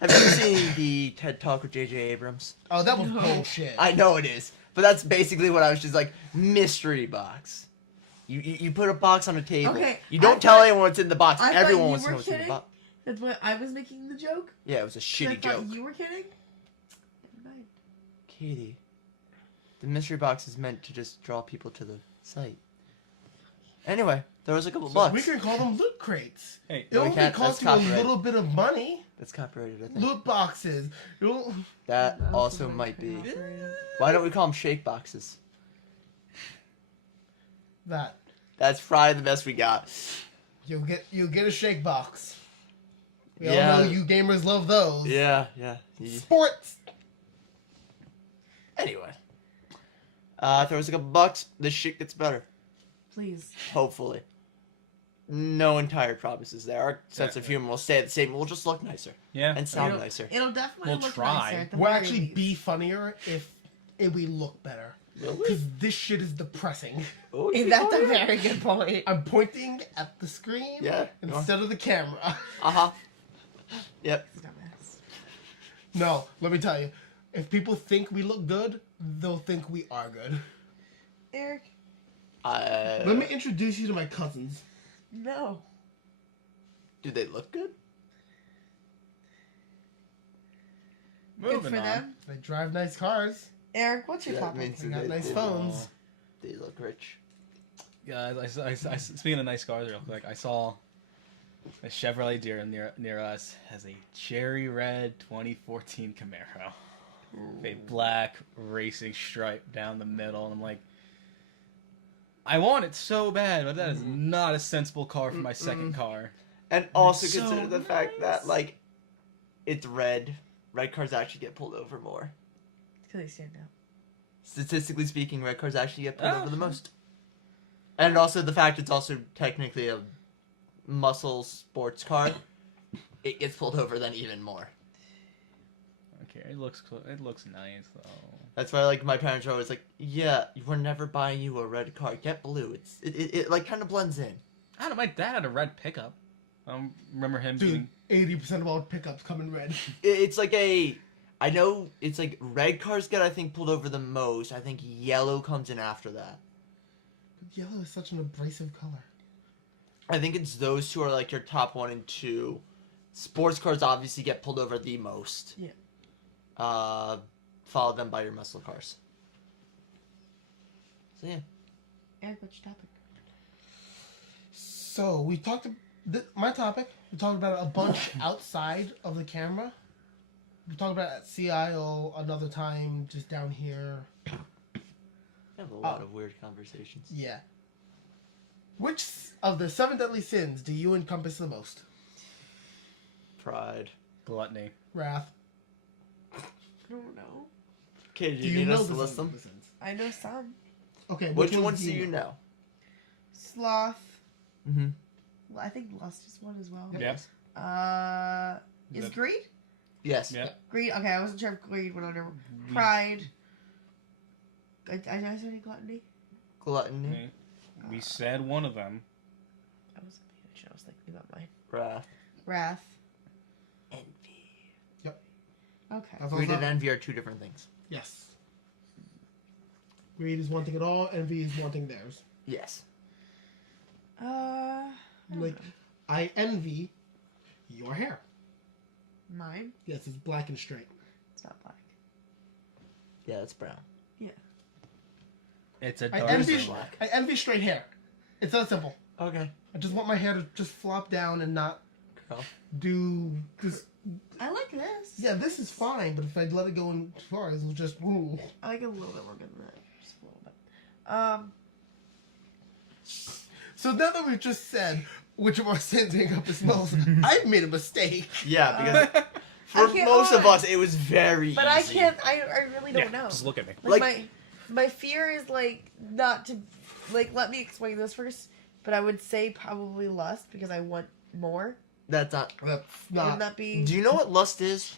Have you seen the TED Talk with J.J. Abrams? Oh, that was No. bullshit. I know it is, but that's basically what I was just like, mystery box. You put a box on a table. Okay, You don't I tell thought- anyone what's in the box. I thought Everyone you wants to were know what's in the kidding. box. That's what I was making the joke. Yeah, it was a I shitty thought joke. you were kidding. Never mind. Katie, the mystery box is meant to just draw people to the site. Anyway, there was a couple bucks. We can call them loot crates. Hey, It No, we only can't. costs That's you a copyright. little bit of money. That's copyrighted, I think. Loot boxes. You'll... That What else also is might be. copyrighted? Why don't we call them shake boxes? That. That's probably the best we got. You'll get a shake box. We Yeah. all know you gamers love those. Yeah. Sports. Anyway. Throw us a couple bucks. This shit gets better. Please. Hopefully. No entire promises there. Our sense of humor will stay the same. We'll just look nicer. Yeah. And sound It'll- nicer. It'll definitely We'll look try. nicer. At the We'll very actually least. be funnier if we look better. Because this shit is depressing. Oh, And that's a very good point. I'm pointing at the screen Yeah. instead of the camera. Uh-huh. Yep. Dumbass. No, let me tell you. If people think we look good, they'll think we are good. Eric, Let me introduce you to my cousins. no. Do they look good? Good Moving for on. them. They drive nice cars. Eric, what's your That topic? means They got they- nice they- phones. They look rich. Guys, speaking of nice cars, real quick, I saw a Chevrolet dealer near us has a cherry red 2014 Camaro, with a black racing stripe down the middle, and I'm like, I want it so bad, but that is not a sensible car for my second car. And also So consider the fact that, nice. like, it's red. Red cars actually get pulled over more. Because they stand out. Statistically speaking, red cars actually get pulled Oh, over the sure. most. And also the fact it's also technically a muscle sports car, it gets pulled over then even more. Okay, it looks nice though. That's why like my parents are always like, yeah, we're never buying you a red car. Get blue. It like kind of blends in. I don't know. My dad had a red pickup. I remember him Dude, being. 80% of all pickups come in red. It's like I know it's like red cars get I think pulled over the most. I think yellow comes in after that. Yellow is such an abrasive color. I think it's those two are like your top 1 and 2. Sports cars obviously get pulled over the most. Yeah. Followed them by your muscle cars. So yeah. Eric, what's your topic? So we talked. My topic. We talked about it a bunch outside of the camera. We talked about it at CIO another time, just down here. I have a lot of weird conversations. Yeah. Which of the 7 deadly sins do you encompass the most? Pride. Gluttony. Wrath. I don't know. Okay, do you need us to the list 7 them? deadly sins? I know some. Okay, Which ones do you know? Sloth. Mm-hmm. Well, I think lust is one as well. Yep. Is Yep. greed? Yes. Yeah. Greed. Okay, I wasn't sure if greed went under pride. I said any gluttony. Gluttony. We said one of them. I wasn't paying attention. I was thinking about mine. Wrath. Wrath. Envy. Okay. That's Greed also- and envy are two different things. Yes. Greed is wanting it all. Envy is wanting theirs. Yes. I don't Like, know. I envy your hair. Mine. Yes, it's black and straight. It's not black. Yeah, it's brown. It's a I dark envy. brown. I envy straight hair. It's that simple. Okay. I just want my hair to just flop down and not Girl. do this. I like this. Yeah, this is fine, but if I let it go in too far, it'll just. Ooh. I like it a little bit longer than that. Just a little bit. So now that we've just said which of our sins encompass most, I've made a mistake. Yeah, because I for can't most of lie. us, it was very But I easy. can't. I really don't Yeah, know. just look at me. Like my fear is like not to like let me explain this first. But I would say probably lust because I want more. That's not. That's Wouldn't not. that be? Do you know what lust is?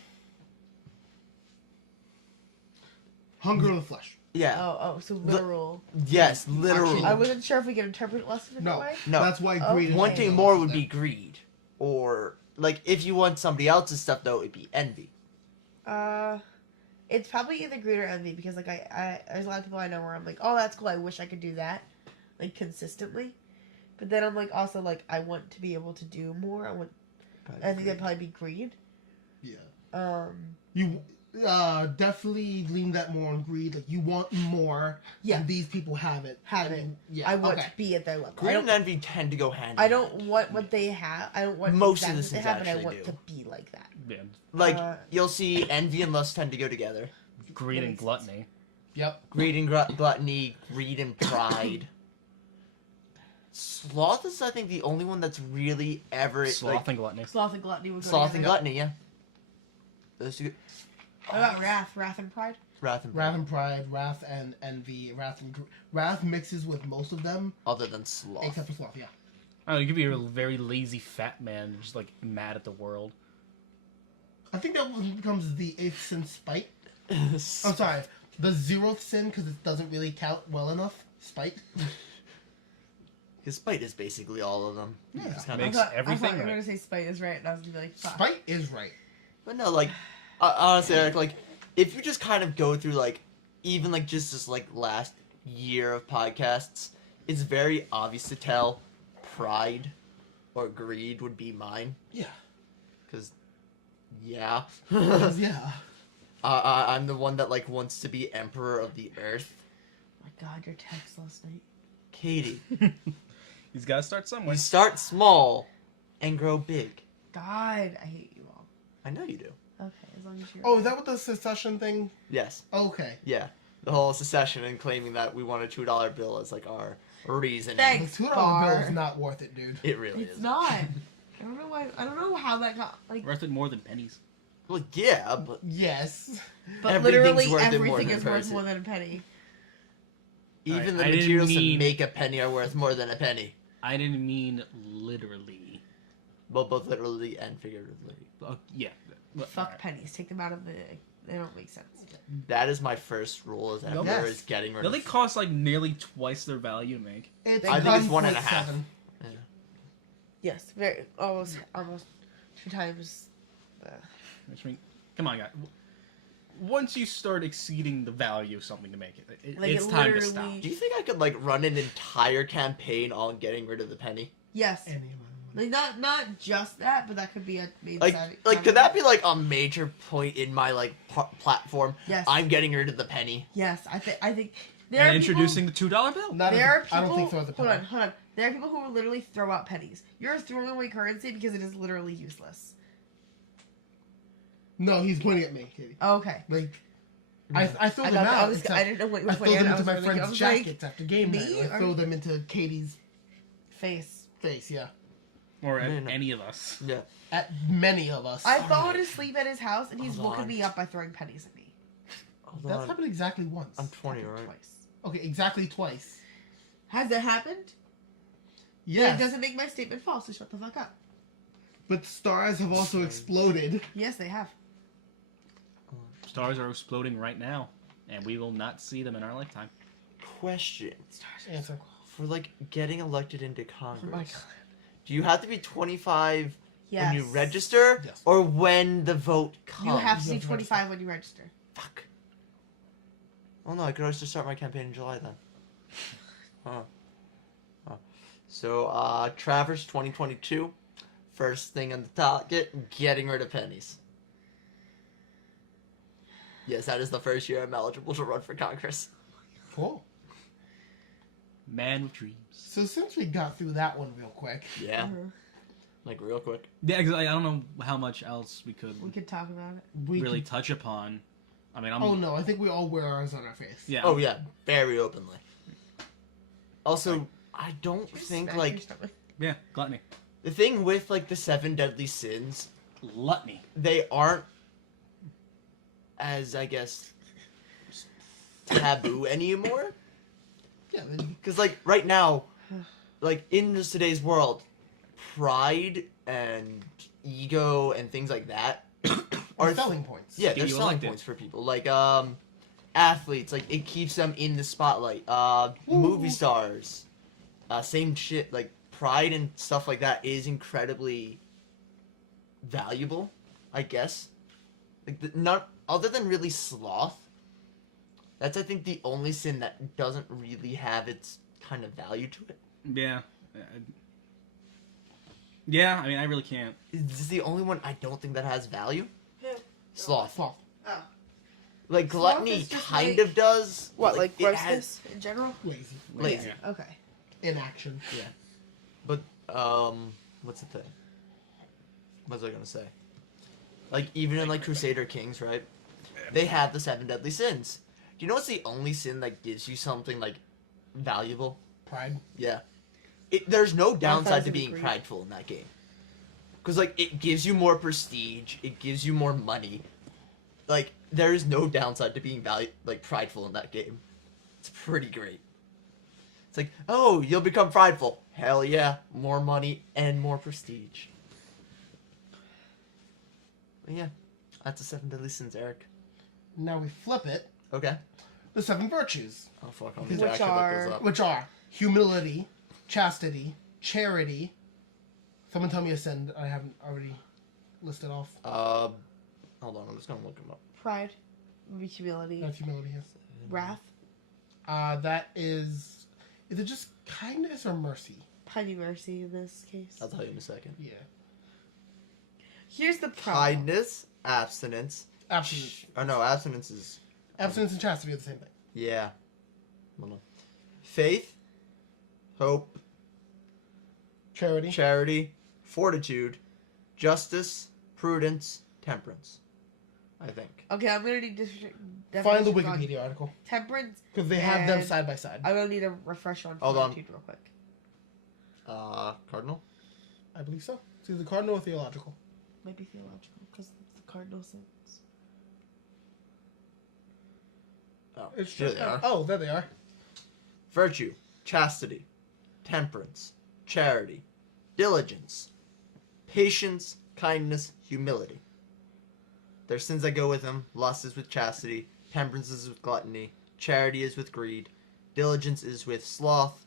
Hunger in the flesh. Yeah. Oh, so literal. Yes, literally. Actually, I wasn't sure if we could interpret lust in a different No. way. No. That's why Oh. greed is Wanting more would be greed, or like if you want somebody else's stuff, though, it'd be envy. It's probably either greed or envy because like I there's a lot of people I know where I'm like, oh, that's cool. I wish I could do that, like consistently. But then I'm like also like I want to be able to do more. I think that'd probably be greed. Yeah. You definitely lean that more on greed. Like you want more. Yeah. And these people have it. Have And it. you- yeah. I want okay. to be at their level. Greed and envy tend to go hand. I in don't hand. want what they have. I don't want Most of exactly the what they sins have, but I actually want do. to be like that. Yeah. Like you'll see, envy and lust tend to go together. Greed That and makes gluttony. Yep. Greed and gluttony, greed and pride. Sloth is, I think, the only one that's really ever Sloth like and gluttony. Sloth and gluttony would go sloth and together. gluttony. Yeah. Those two. What about wrath? Wrath and pride? Wrath and Wrath and pride, wrath and envy, wrath mixes with most of them, other than sloth. except for sloth. Yeah. I don't know, you could be a very lazy fat man, just like mad at the world. I think that one becomes the 8th sin, spite. I'm sorry, the 0th sin because it doesn't really count well enough. Spite. Because spite is basically all of them. Yeah. It's kind Makes of, I everything thought you were right. gonna say spite is right, and I was gonna be like, fuck. Spite is right. but no, like honestly, Eric, like if you just kind of go through like even like just this like last year of podcasts, it's very obvious to tell pride or greed would be mine. Yeah. Because yeah, 'Cause, yeah. I'm the one that like wants to be emperor of the earth. Oh my god, your text last night. Katie, He's got to start somewhere. we start small and grow big. God, I hate you all. I know you do. Okay, as long as you're. Oh, is that what the secession thing? Yes. Okay. Yeah. The whole secession and claiming that we want a $2 bill as like our reason. Thanks. The $2 Bar. bill is not worth it, dude. It really It's is. not. I don't know why. I don't know how that got like. Worth it more than pennies. Well, yeah, but Yes. But everything's literally worth it more everything than is a worth person. more than a penny. Even I the didn't materials mean- to make a penny are worth more than a penny. I didn't mean literally. Well, both literally and figuratively. Yeah. But- Fuck alright. pennies. Take them out of the. They don't make sense. That is my first rule as ever, Yes. is getting rid Don't of... they cost like nearly twice their value to make? It's I think it's 1.5. 1.7. Yes, very almost 2 times. Which mean, come on, guys. Once you start exceeding the value of something to make it, Like, it's it time to literally- stop. Do you think I could, like, run an entire campaign on getting rid of the penny? Yes, Any amount of money. like not just that, but that could be a main Like, side. could that be, like, a major point in my, like, platform? Yes. I'm getting rid of the penny. Yes, I think there And are introducing the $2 bill. Not There are if, people. I don't think so at the hold time. on. There are people who will literally throw out pennies. You're throwing away currency because it is literally useless. No, he's pointing at me, Katie. Oh, okay. Like, I throw I them got. out. I was. except I didn't know what you I were throw pointing them at. into my I friends' was like, jackets after game me, night. I or- throw them into Katie's face. face, yeah. Or No, no. any of us. Yeah. At many of us. I fallen asleep at his house, and he's Hold woken on. me up by throwing pennies at me. Hold That's on. happened exactly once. I'm 20, right? Twice. Okay, exactly twice. Has that happened? Yes. It doesn't make my statement false, so shut the fuck up. But stars have also Sorry. exploded. Yes, they have. Stars are exploding right now, and we will not see them in our lifetime. Question. Answer. For, like, getting elected into Oh Congress, my god. do you have to be 25 Yes. when you register? Yes. Or when the vote comes? You have to You be have to 25 when you register. Fuck. Oh no, I could always just start my campaign in July then. Huh. Huh. So, Travers 2022. First thing on the docket, getting rid of pennies. Yes, that is the first year I'm eligible to run for Congress. Cool. Man with dreams. So since we got through that one real quick, Yeah. Mhm. Like, real quick. Yeah, 'cause I don't know how much else we could We could talk about it. we really can- touch upon. I mean, I'm Oh no, I think we all wear ours on our face. yeah. Oh, yeah. Very openly. Also, I don't think, Smack like, your stomach. Yeah, gluttony, the thing with, like, the 7 deadly sins, gluttony. they aren't as, I guess, taboo anymore. Yeah. Because, like, right now, like, in just today's world, pride and ego and things like that Are selling points. yeah, Get they're you selling elected. points for people. Like, athletes, like, it keeps them in the spotlight. Movie stars, same shit. Like, pride and stuff like that is incredibly valuable, I guess. Like, not other than really sloth. That's, I think, the only sin that doesn't really have its kind of value to it. Yeah. Yeah, I mean, I really can't. This is the only one I don't think that has value. Sloth. Sloth. Oh. Like, Sloth gluttony is just kind like- of does. What, like it has grossness in general? Lazy. lazy. Yeah. Okay. Inaction. But, what's the thing? What was I gonna say? Like, even in, like, Crusader Kings, right? They have the 7 deadly sins. Do you know what's the only sin that gives you something, like, valuable? Pride. Yeah. There's no downside to would being agree. prideful in that game. Because, like, it gives you more prestige. It gives you more money. Like, there is no downside to being prideful in that game. It's pretty great. It's like, oh, you'll become prideful. Hell yeah. More money and more prestige. But yeah. That's the 7 deadly sins, Eric. Now we flip it. Okay. The 7 virtues, Oh, fuck. I'm Which gonna actually look are- those up. which are humility, chastity, charity. Someone tell me a sin that I haven't already listed off. Hold on. I'm just gonna look them up. Pride, maybe humility, That's humility. Yes. wrath, That is it just kindness or mercy? probably mercy in this case. I'll tell you in a second. Yeah. Here's the problem. Kindness, abstinence. Absolute. Oh no, abstinence is Abstinence and chastity are the same thing. yeah. Hold on. Faith, hope, Charity. charity, fortitude, justice, prudence, temperance. I think. Okay, I'm gonna need to Find the definitions on Wikipedia article temperance. because they have them And- side by side. I'm gonna need a refresher on Hold on. fortitude real quick. Cardinal. I believe so. It's either cardinal or theological. Maybe theological because it's the cardinal sins. Oh, It's here just, they are. oh, there they are. virtue, chastity, temperance, charity, diligence, patience, kindness, humility. There's sins that go with them. Lust is with chastity. Temperance is with gluttony. Charity is with greed. Diligence is with sloth.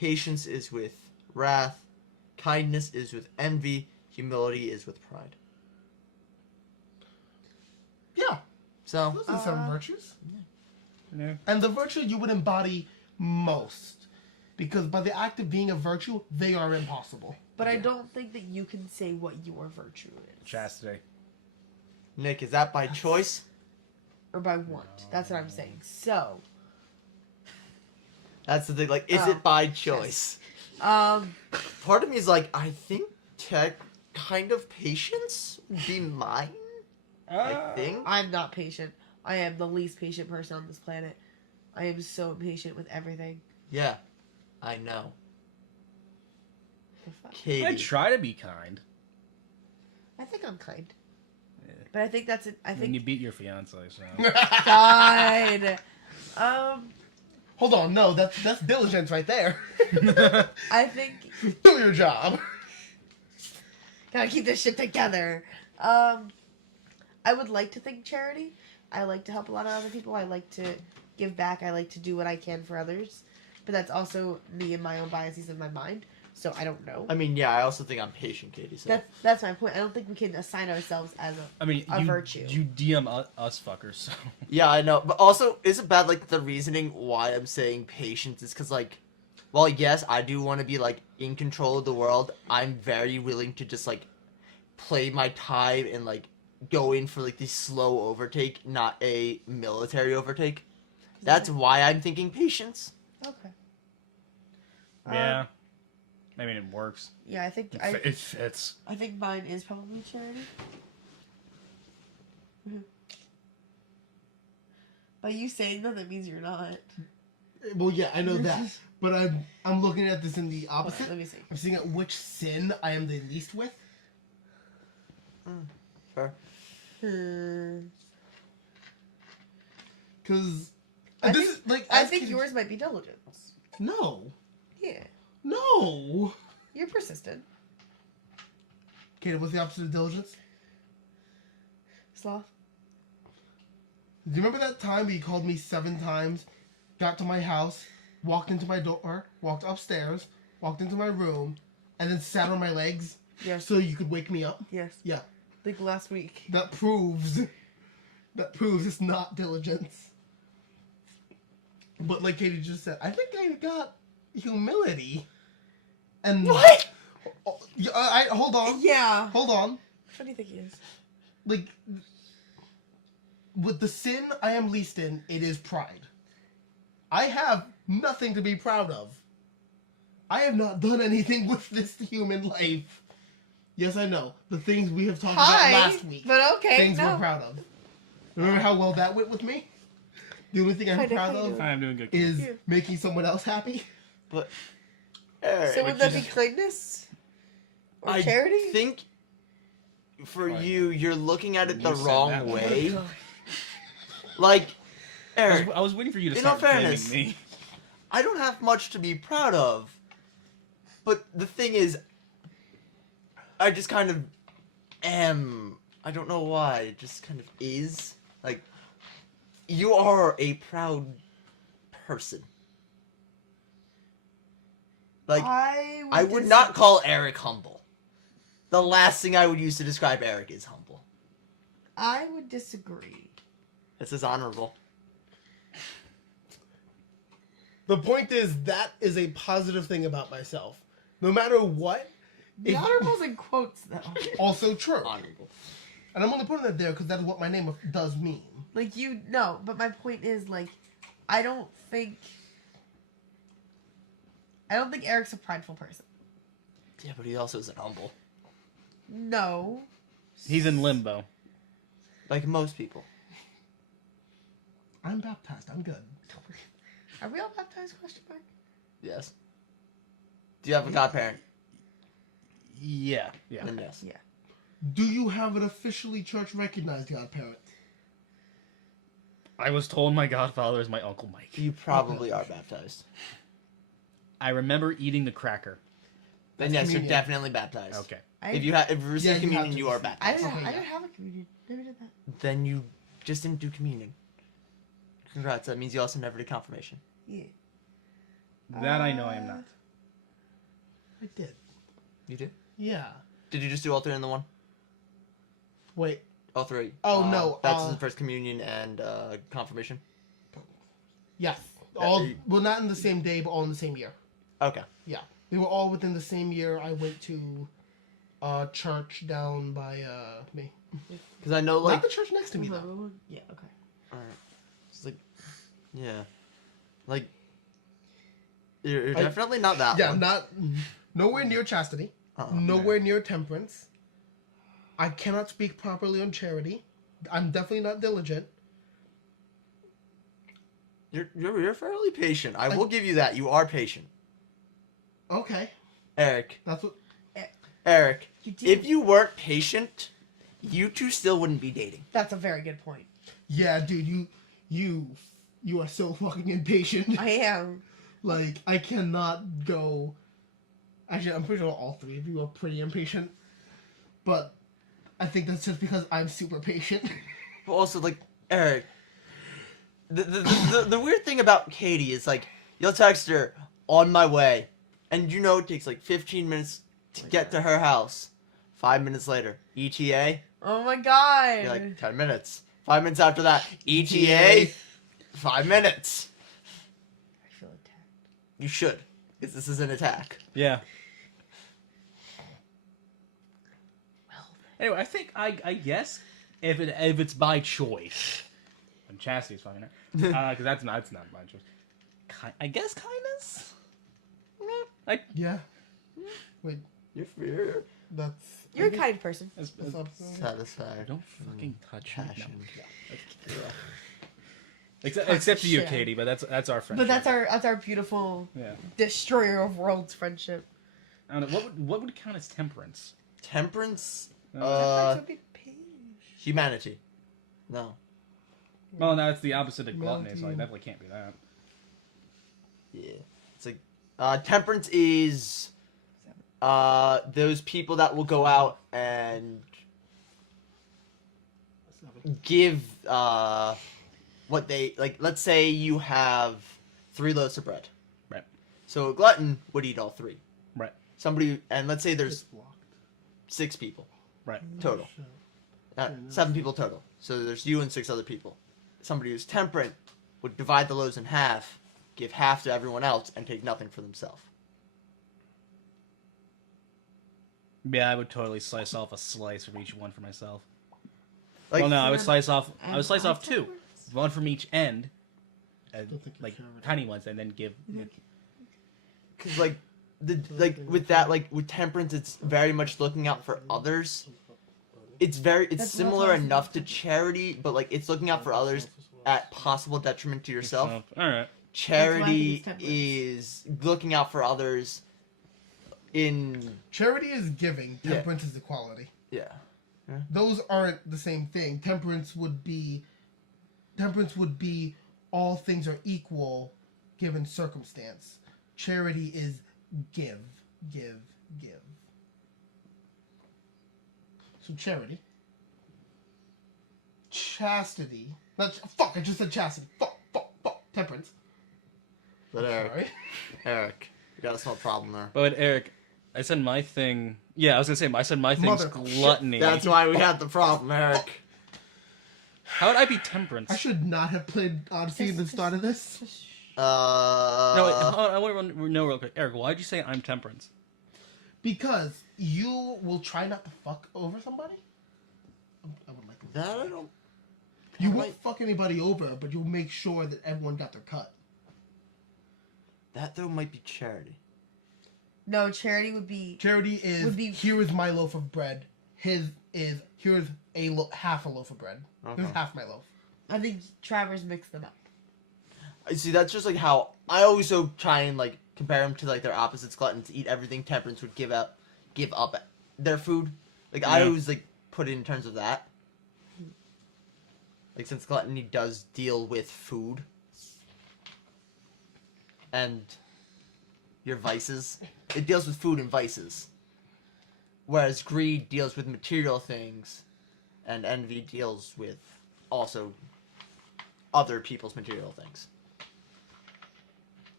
Patience is with wrath. Kindness is with envy. Humility is with pride. Yeah, So, those are 7 virtues. Yeah. And the virtue you would embody most. Because by the act of being a virtue, they are impossible. But I Yeah. don't think that you can say what your virtue is. Chastity. Nick, is that by choice? Or by want. That's what I'm saying. So, That's the thing. Like, is Oh, it by choice? Part of me is like, I think kind of patience would be mine. I think. I'm not patient. I am the least patient person on this planet. I am so impatient with everything. Yeah, I know. The fuck? Katie. I try to be kind. I think I'm kind. Yeah. But I think that's it. I And you think beat your fiance, so. God. Hold on, no, that's diligence right there. I think Do your job. gotta keep this shit together. I would like to think charity. I like to help a lot of other people. I like to give back. I like to do what I can for others. But that's also me and my own biases in my mind. So I don't know. I mean, yeah, I also think I'm patient, Katie. So. That's my point. I don't think we can assign ourselves as a. I mean, A you, virtue. you DM us fuckers, so. Yeah, I know. But also, is it bad, like, the reasoning why I'm saying patience is because, like, well, yes, I do want to be, like, in control of the world. I'm very willing to just, like, play my time and, like, go in for, like, the slow overtake, not a military overtake. That's why I'm thinking patience. Okay. Yeah. I mean, it works. Yeah, I think It fits. I think mine is probably charity. By you saying that means you're not. Well, yeah, I know that. But I'm looking at this in the Hold on, opposite. let me see. I'm seeing at which sin I am the least with. Fair. Because I this think- is like I as think kids- yours might be diligence. No, Yeah, no. you're persistent. Okay, what's the opposite of diligence? Sloth. Do you remember that time where you called me 7 times, got to my house, walked into my door, walked upstairs, walked into my room, and then sat on my legs Yes. so you could wake me up? Yes. Yeah, Like last week. that proves it's not diligence. But like Katie just said, I think I got humility. And What? hold on. Yeah. Hold on. What do you think he is? Like, with the sin I am least in, it is pride. I have nothing to be proud of. I have not done anything with this human life. Yes, I know. The things we have talked Hi. about last week. But okay. Things no. we're proud of. Remember how well that went with me? The only thing I'm Kinda, proud kinda. of I'm doing good. is Yeah. making someone else happy. But, Eric, So would that be is- kindness or I charity? think for Right. you're looking at it the You said wrong that. way. Oh, God. Like, Eric, I was waiting for you to In start all blaming fairness, me. I don't have much to be proud of. But the thing is, I just kind of am. I don't know why. It just kind of is. Like, you are a proud person. Like, I would not call Eric humble. The last thing I would use to describe Eric is humble. I would disagree. This is honorable. The point is, that is a positive thing about myself. No matter what, The if- honorable's in quotes though. also true. Honorable. And I'm only putting it there because that is what my name does mean. Like you no, but my point is like I don't think Eric's a prideful person. Yeah, but he also isn't humble. No. He's in limbo. Like most people. I'm baptized. I'm good. Are we all baptized? Question mark. Yes. Do you have a godparent? Yeah. Yeah. Then yes. Yeah. Do you have an officially church recognized godparent? I was told my godfather is my Uncle Mike. You probably are baptized. I remember eating the cracker. Then That's yes, communion. you're definitely baptized. Okay. If you receive Yeah, you have communion, to you are receive- I baptized. didn't. Okay, I yeah. didn't have a communion. Never did that. Then you just didn't do communion. Congrats. That means you also never did confirmation. Yeah. That I know I am not. I did. You did? Yeah. Did you just do all three in the one? Wait. All three. Oh, no, Baptism, first communion, and confirmation. Yes. Yeah, All you- well, not in the same day, but all in the same year. Okay. Yeah, they were all within the same year. I went to church down by me. Because I know, like, Not the church next to me though. Yeah. Okay. alright. It's like, yeah, like, you're I- definitely not that Yeah, one. not nowhere near chastity. Uh-uh. Nowhere near temperance. I cannot speak properly on charity. I'm definitely not diligent. You're fairly patient. I will give you that. You are patient, Okay, Eric. that's what. Eric, You did. if you weren't patient, you two still wouldn't be dating. That's a very good point. Yeah, dude, you are so fucking impatient. I am. Like, I cannot go. Actually, I'm pretty sure all three of you are pretty impatient. But think that's just because I'm super patient. But also, like, Eric, the weird thing about Katie is, like, you'll text her, on my way, and you know it takes, like, 15 minutes to get to her house. 5 minutes later, ETA, Oh my god. you're like, 10 minutes. 5 minutes after that, ETA, 5 minutes. I feel attacked. You should, because this is an attack. Yeah. Well, Anyway, I think I guess if it's by choice, and chastity's fine, because that's not my choice. I guess kindness. Yeah. Wait, You're that's. you're a kind person. that's up- satisfied. Don't fucking touch me. Passion. No. Except for you, Shit. Katie, but that's our friend. But that's our beautiful Yeah. destroyer of worlds friendship. I don't know, what would count as temperance? Temperance, That would be peace. humanity. No. Well, no, it's the opposite of gluttony, so I Melting. definitely can't be that. Yeah. It's like, temperance is, those people that will go out and give, what they, like, let's say you have 3 loaves of bread. Right. So a glutton would eat all 3. Right. Somebody, and let's say It's there's blocked. 6 people Right. total. 7 people total. So there's you and 6 other people. Somebody who's temperate would divide the loaves in half, give half to everyone else, and take nothing for themselves. Yeah, I would totally slice off a slice from each one for myself. Like, Well, no, I would slice off. And I would slice off 2, temperance? one from each end, Don't think it's like charity. tiny ones, and then give. Cause like with that, like with temperance, it's very much looking out for others. It's That's similar what I was enough to thinking. charity, but like it's looking out for others at possible detriment to yourself. All right. Charity That's why I think it's is looking out for others. In Charity is giving. Yeah. Temperance is equality. yeah, Those aren't the same thing. Temperance would be all things are equal given circumstance. Charity is give. So charity. Chastity. Fuck, I just said chastity. Fuck. Temperance. but Sorry. Eric, you got a small problem there. But Eric, I said my thing. Yeah, I was gonna say I said my thing's Mother- gluttony. That's why we had the problem, Eric. How would I be temperance? I should not have played Odyssey at the start of this. No, wait, hold on, I want to know real quick. Eric, why'd you say I'm temperance? Because you will try not to fuck over somebody. I would like to. that I don't. You Right. won't fuck anybody over, but you'll make sure that everyone got their cut. That though might be charity. No, charity would be. Charity is Would be- here is my loaf of bread. His is here's half a loaf of bread. Here's Okay. half my loaf. I think Travers mixed them up. I see. That's just like how I always so try and like compare them to like their opposites. Gluttons eat everything. Temperance would give up their food. Like I Yeah. always like put it in terms of that. Like, since gluttony does deal with food and your vices, it deals with food and vices. Whereas greed deals with material things, and envy deals with also other people's material things.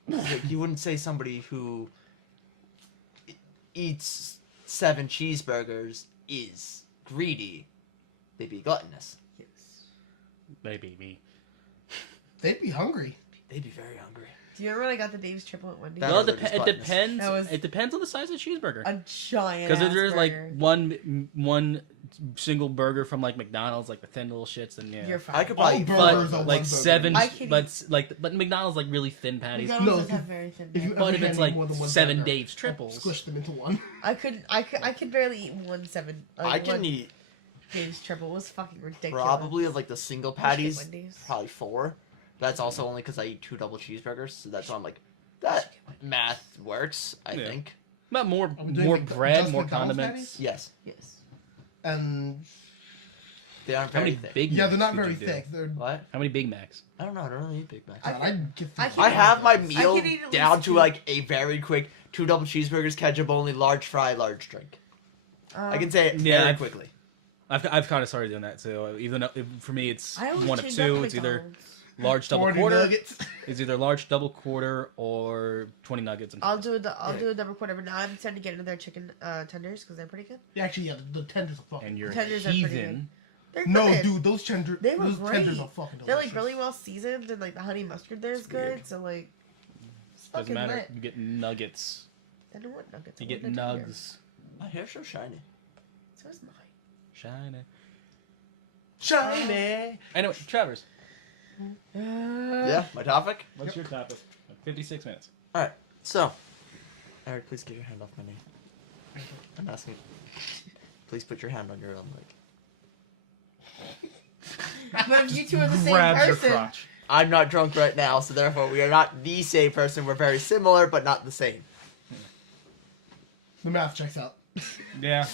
Like, you wouldn't say somebody who eats 7 cheeseburgers is greedy. They'd be gluttonous. Yes. Maybe me. They'd be hungry. They'd be very hungry. Do you remember when I got the Dave's triple at Wendy's? That Well, was just it gluttonous. depends. That was- It depends on the size of the cheeseburger. A giant. Because if there's like burger. one single burger from like McDonald's, like the thin little shits, then yeah. You're fine. I could All probably burgers But are one like burger. 7, I can but McDonald's like really thin patties. McDonald's No, does if have you- very thin. if you bread. ever But if it's had like more than one 7 burger, Dave's triples, Squish them into one. I could barely eat one seven. I can one eat Dave's triple. It was fucking ridiculous. probably of like the single I wish I ate patties, Wendy's. probably 4. That's also only because I eat 2 double cheeseburgers, so that's why I'm like, that math works, I Yeah. think. not more Are we doing more Mc- bread, just more McDonald's condiments. patties? Yes, Yes. And they aren't How very many thick. Big yeah, Macs they're not would very you do? thick. They're. What? How many Big Macs? I don't know. I don't really eat Big Macs. God, I'd get I through can- I have my burgers. meal eat at down least to 2. like a very quick 2 double cheeseburgers, ketchup only, large fry, large drink. I can say it Yeah, very I've- quickly. I've kind of started doing that too. Even though for me it's I always one of change 2. up It's either McDonald's. large double 40 quarter. nuggets. It's either large double quarter or 20 nuggets. And I'll do a double quarter, but now I'm starting to get into their chicken tenders because they're pretty good. Actually, yeah, the tenders are fucking. and you're Tenders are pretty heathen. They're No, good. dude, those They were those great. tenders are fucking delicious. They're like really well seasoned, and like the honey mustard there is It's good. weird. So like, it's Doesn't fucking matter. lit. You get nuggets. I don't want nuggets. You I get want a tender. nugs. My hair's so shiny. So is mine. Shiny. shiny. Anyway, Travers, Yeah, my topic? what's your topic? 56 minutes. So, Eric, please get your hand off my knee. I'm asking. Please put your hand on your own leg. But if you two are the same Grabs your person, crotch. I'm not drunk right now, so therefore we are not the same person. We're very similar, but not the same. The math checks out. Yeah.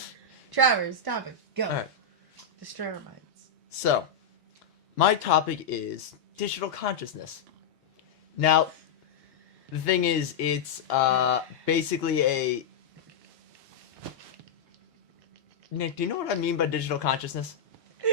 Travers, stop it. Go. Alright. Destroy our minds. So, my topic is digital consciousness. Now, the thing is, it's basically a. Nick, do you know what I mean by digital consciousness?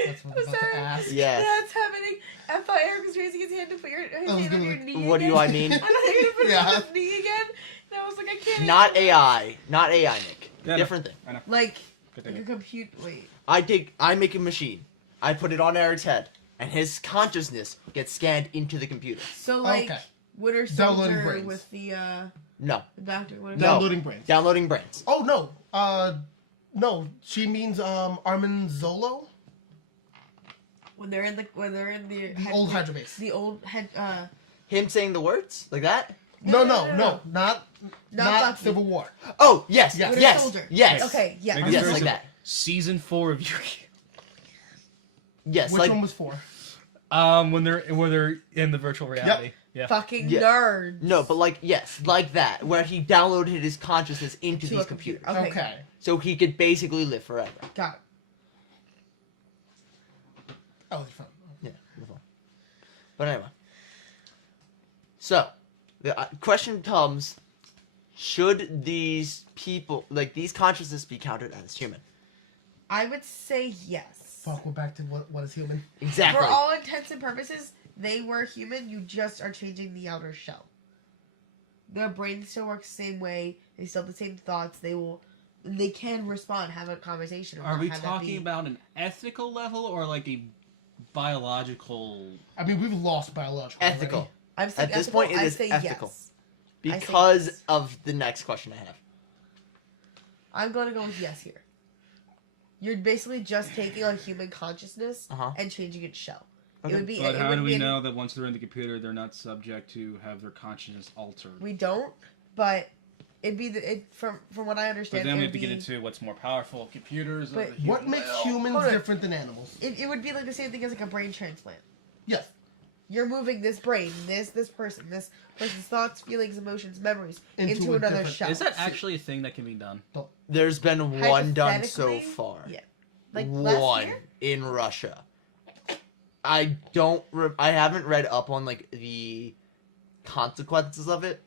That's what I was about to ask. Yes. That's happening. I thought Eric was raising his hand to put his was hand on gonna your like, knee. What do again. I mean? I thought you were gonna put Yeah. it on his knee again. And I was like, I can't. Not answer AI. Not AI, Nick. Yeah, no. Different thing. I know. that. Like a Continue. compute. Wait. I make a machine. I put it on Eric's head, and his consciousness gets scanned into the computer. So like Okay. Winter Downloading Soldier brains. with the No. doctor. What is No. Downloading brains. Downloading brains. Oh no. No. She means Armin Zolo, when they're in the the old Hydra base. the old head Him saying the words like that? No, no. not Bucky. Civil War. Oh yes, Yes. Winter yes, Soldier. yes. Okay, yeah. Make Yes, very like simple. that. Season 4 of you. Yes, Which like one was for? When they're in the virtual reality. Yeah. Fucking Yeah. nerds. no, but like yes, like that, where he downloaded his consciousness into To these a computer. computers, Okay. so he could basically live forever. Got it. That was fun. Yeah, move on. But anyway, so the question comes: should these people, like these consciousness, be counted as human? I would say yes. Fuck, we're back to what is human. Exactly. For all intents and purposes, they were human. You just are changing the outer shell. Their brain still works the same way. They still have the same thoughts. They can respond, have a conversation. Are we have that talking be- about an ethical level or like a biological? I mean, we've lost biological. Ethical. already. I'm saying At this ethical, point, it I is say ethical. Yes. I say Because yes. of the next question I have. I'm going to go with yes here. You're basically just taking on human consciousness Uh-huh. and changing its shell. Okay. It would be. But it how would do be we an- know that once they're in the computer, they're not subject to have their consciousness altered? We don't, but it'd be from what I But understand. then we it have to would get be- into what's more powerful, computers. Or But the What human makes will? humans Hold on. different than animals? It would be like the same thing as like a brain transplant. Yes. You're moving this brain, this person's thoughts, feelings, emotions, memories Into a another different- shell. Is that actually a thing that can be done? There's been one done so Hypothetically, far. Yeah. Like last One year? in Russia. I haven't read up on like the consequences of it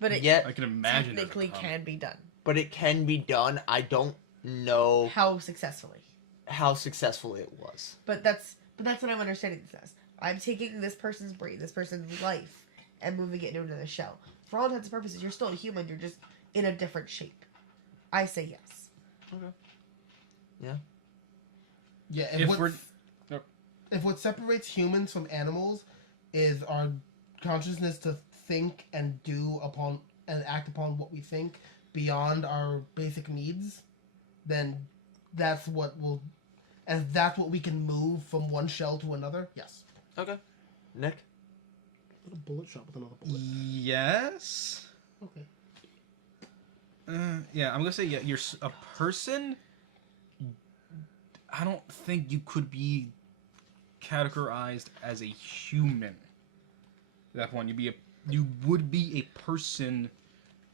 But it yet, I can imagine. technically it can be done. but it can be done. I don't know How successfully? how successful it was. But that's what I'm understanding this as. I'm taking this person's brain, this person's life, and moving it into another shell. For all intents and purposes, you're still a human. You're just in a different shape. I say yes. Yeah, if what separates humans from animals is our consciousness to think and do upon and act upon what we think beyond our basic needs, then that's what we can move from one shell to another. Yes. Okay. Nick? Little bullet shot with another bullet. Yes. Okay. Yeah, I'm gonna say yeah. You're a person. I don't think you could be categorized as a human. At that point, you would be a person,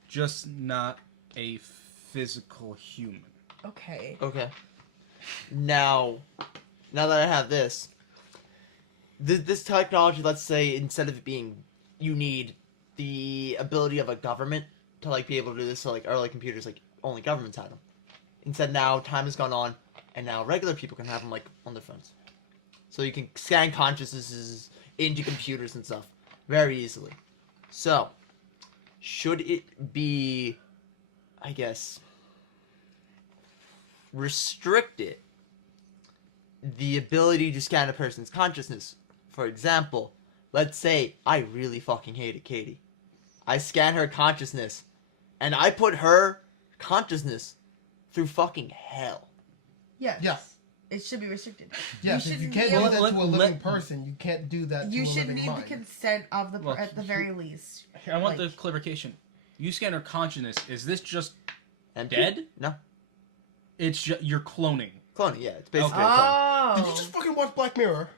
just not a physical human. Okay. Okay. Now that I have this technology, let's say instead of it being, you need the ability of a government to like be able to do this, so like early computers, like only governments had them. Instead, now time has gone on, and now regular people can have them like on their phones, so you can scan consciousnesses into computers and stuff very easily. So, should it be, I guess, restricted the ability to scan a person's consciousness? For example, let's say I really fucking hated Katie. I scan her consciousness, and I put her consciousness through fucking hell. Yes. Yeah. It should be restricted. Yes, if you shouldn't can't be do able- that to a living person, you can't do that to You a should living need mind. the consent of the Well, at the very least. Here, I want Like- the clarification. You scan her consciousness. Is this just Empty? dead? No. It's just you're cloning. Cloning, yeah. It's basically Okay. a clone. Oh. Did you just fucking watch Black Mirror?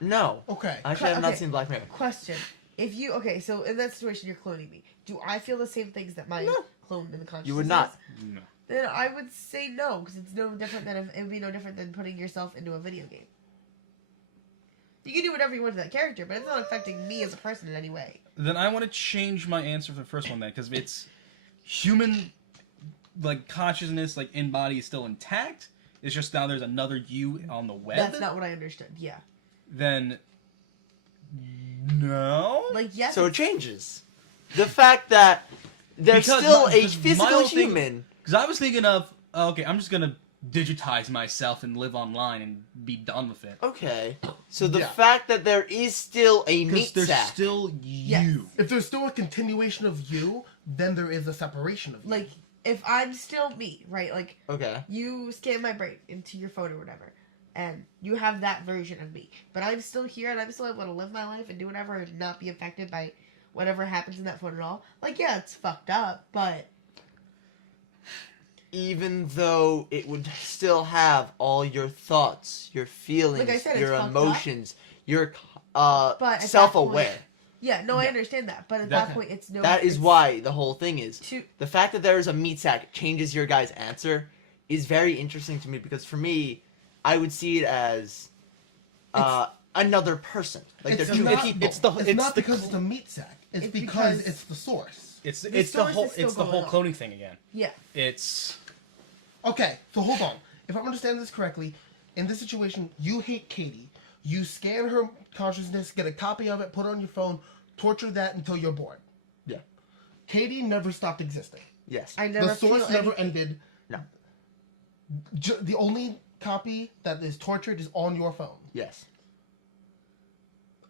No. Okay. Actually, I have not Okay. seen Black Mirror. Question: If you so in that situation you're cloning me, do I feel the same things that my No. clone in the consciousness? You would not. No. Then I would say no, because it's no different than it would be no different than putting yourself into a video game. You can do whatever you want to that character, but it's not affecting me as a person in any way. Then I want to change my answer for the first one then, because it's human, like consciousness, like in body is still intact. It's just now there's another you on the web. That's not what I understood. Yeah, Then no. like yes. So it changes. The fact that they're Because still my- a because my physical whole thing- human. Because I was thinking of okay, I'm just gonna digitize myself and live online and be done with it. Okay. So the Yeah. fact that there is still a Because meat there's sack. still Yes. you. If there's still a continuation of you, then there is a separation of you. like if I'm still me, right? Like Okay. you scan my brain into your phone or whatever, and you have that version of me, but I'm still here and I'm still able to live my life and do whatever and not be affected by whatever happens in that phone at all. Like yeah, it's fucked up, but Even though it would still have all your thoughts, your feelings, Like I said, it's your fucked up. emotions, your But at that self-aware. point- yeah, no, I Yeah. understand that, but at That- that point, it's no. That is it's why the whole thing is to the fact that there is a meat sack changes your guy's answer is very interesting to me, because for me, I would see it as another person. Like it's they're two not, people. it's the- it's it's not the because cl- it's a meat sack. It's It's because because- it's the source. It's The it's the source whole is still it's the whole going on. cloning thing again. yeah, It's Okay, so hold on. If I'm understanding this correctly, in this situation, you hate Katie. You scan her consciousness, get a copy of it, put it on your phone, torture that until you're bored. Yeah. Katie never stopped existing. Yes. I never The source feel never anything. ended. No. The only copy that is tortured is on your phone. Yes.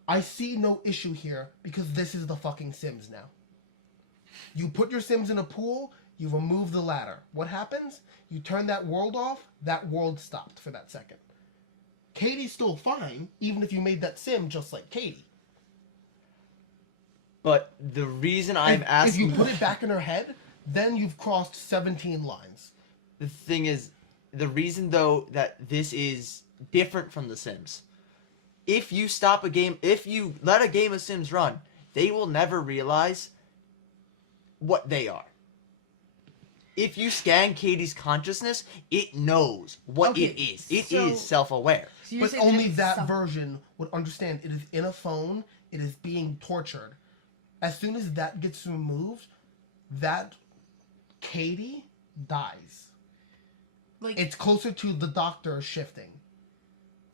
I see no issue here because this is the fucking Sims now. You put your Sims in a pool, you remove the ladder. What happens? You turn that world off, that world stopped for that second. Katie's still fine, even if you made that Sim just like Katie. But the reason I'm If asking you put it back in her head, then you've crossed 17 lines. the thing is, the reason though that this is different from The Sims, if you stop a game, if you let a game of Sims run, they will never realize what they are. if you scan Katie's consciousness, it knows what Okay, it is. It so- is self-aware. So you're But saying only it's that some- version would understand it is in a phone, it is being tortured. As soon as that gets removed, that Katie dies. Like, It's closer to the doctor shifting.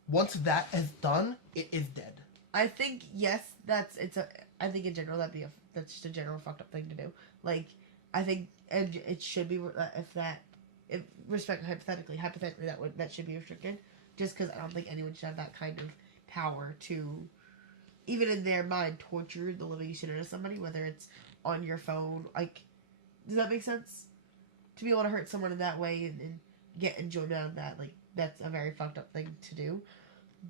Once that is done, it is dead. I think yes, I think in general that's just a general fucked up thing to do. Like, I think and it should be hypothetically that should be restricted, just because I don't think anyone should have that kind of power to, even in their mind, torture the living shit out of somebody, whether it's on your phone. Like, does that make sense? To be able to hurt someone in that way and get enjoyment out of that, like, that's a very fucked up thing to do.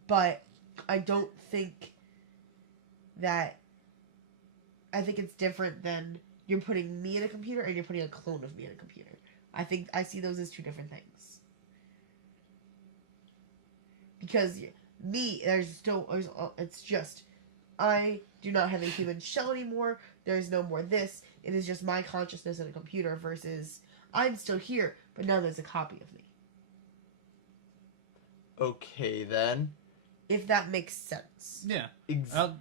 But I don't think that. I think it's different than you're putting me in a computer and you're putting a clone of me in a computer. I think I see those as two different things. Because it's just, I do not have a human shell anymore. There's no more this. It is just my consciousness in a computer versus I'm still here, but now there's a copy of me. Okay, then. If that makes sense. Yeah. Ex- And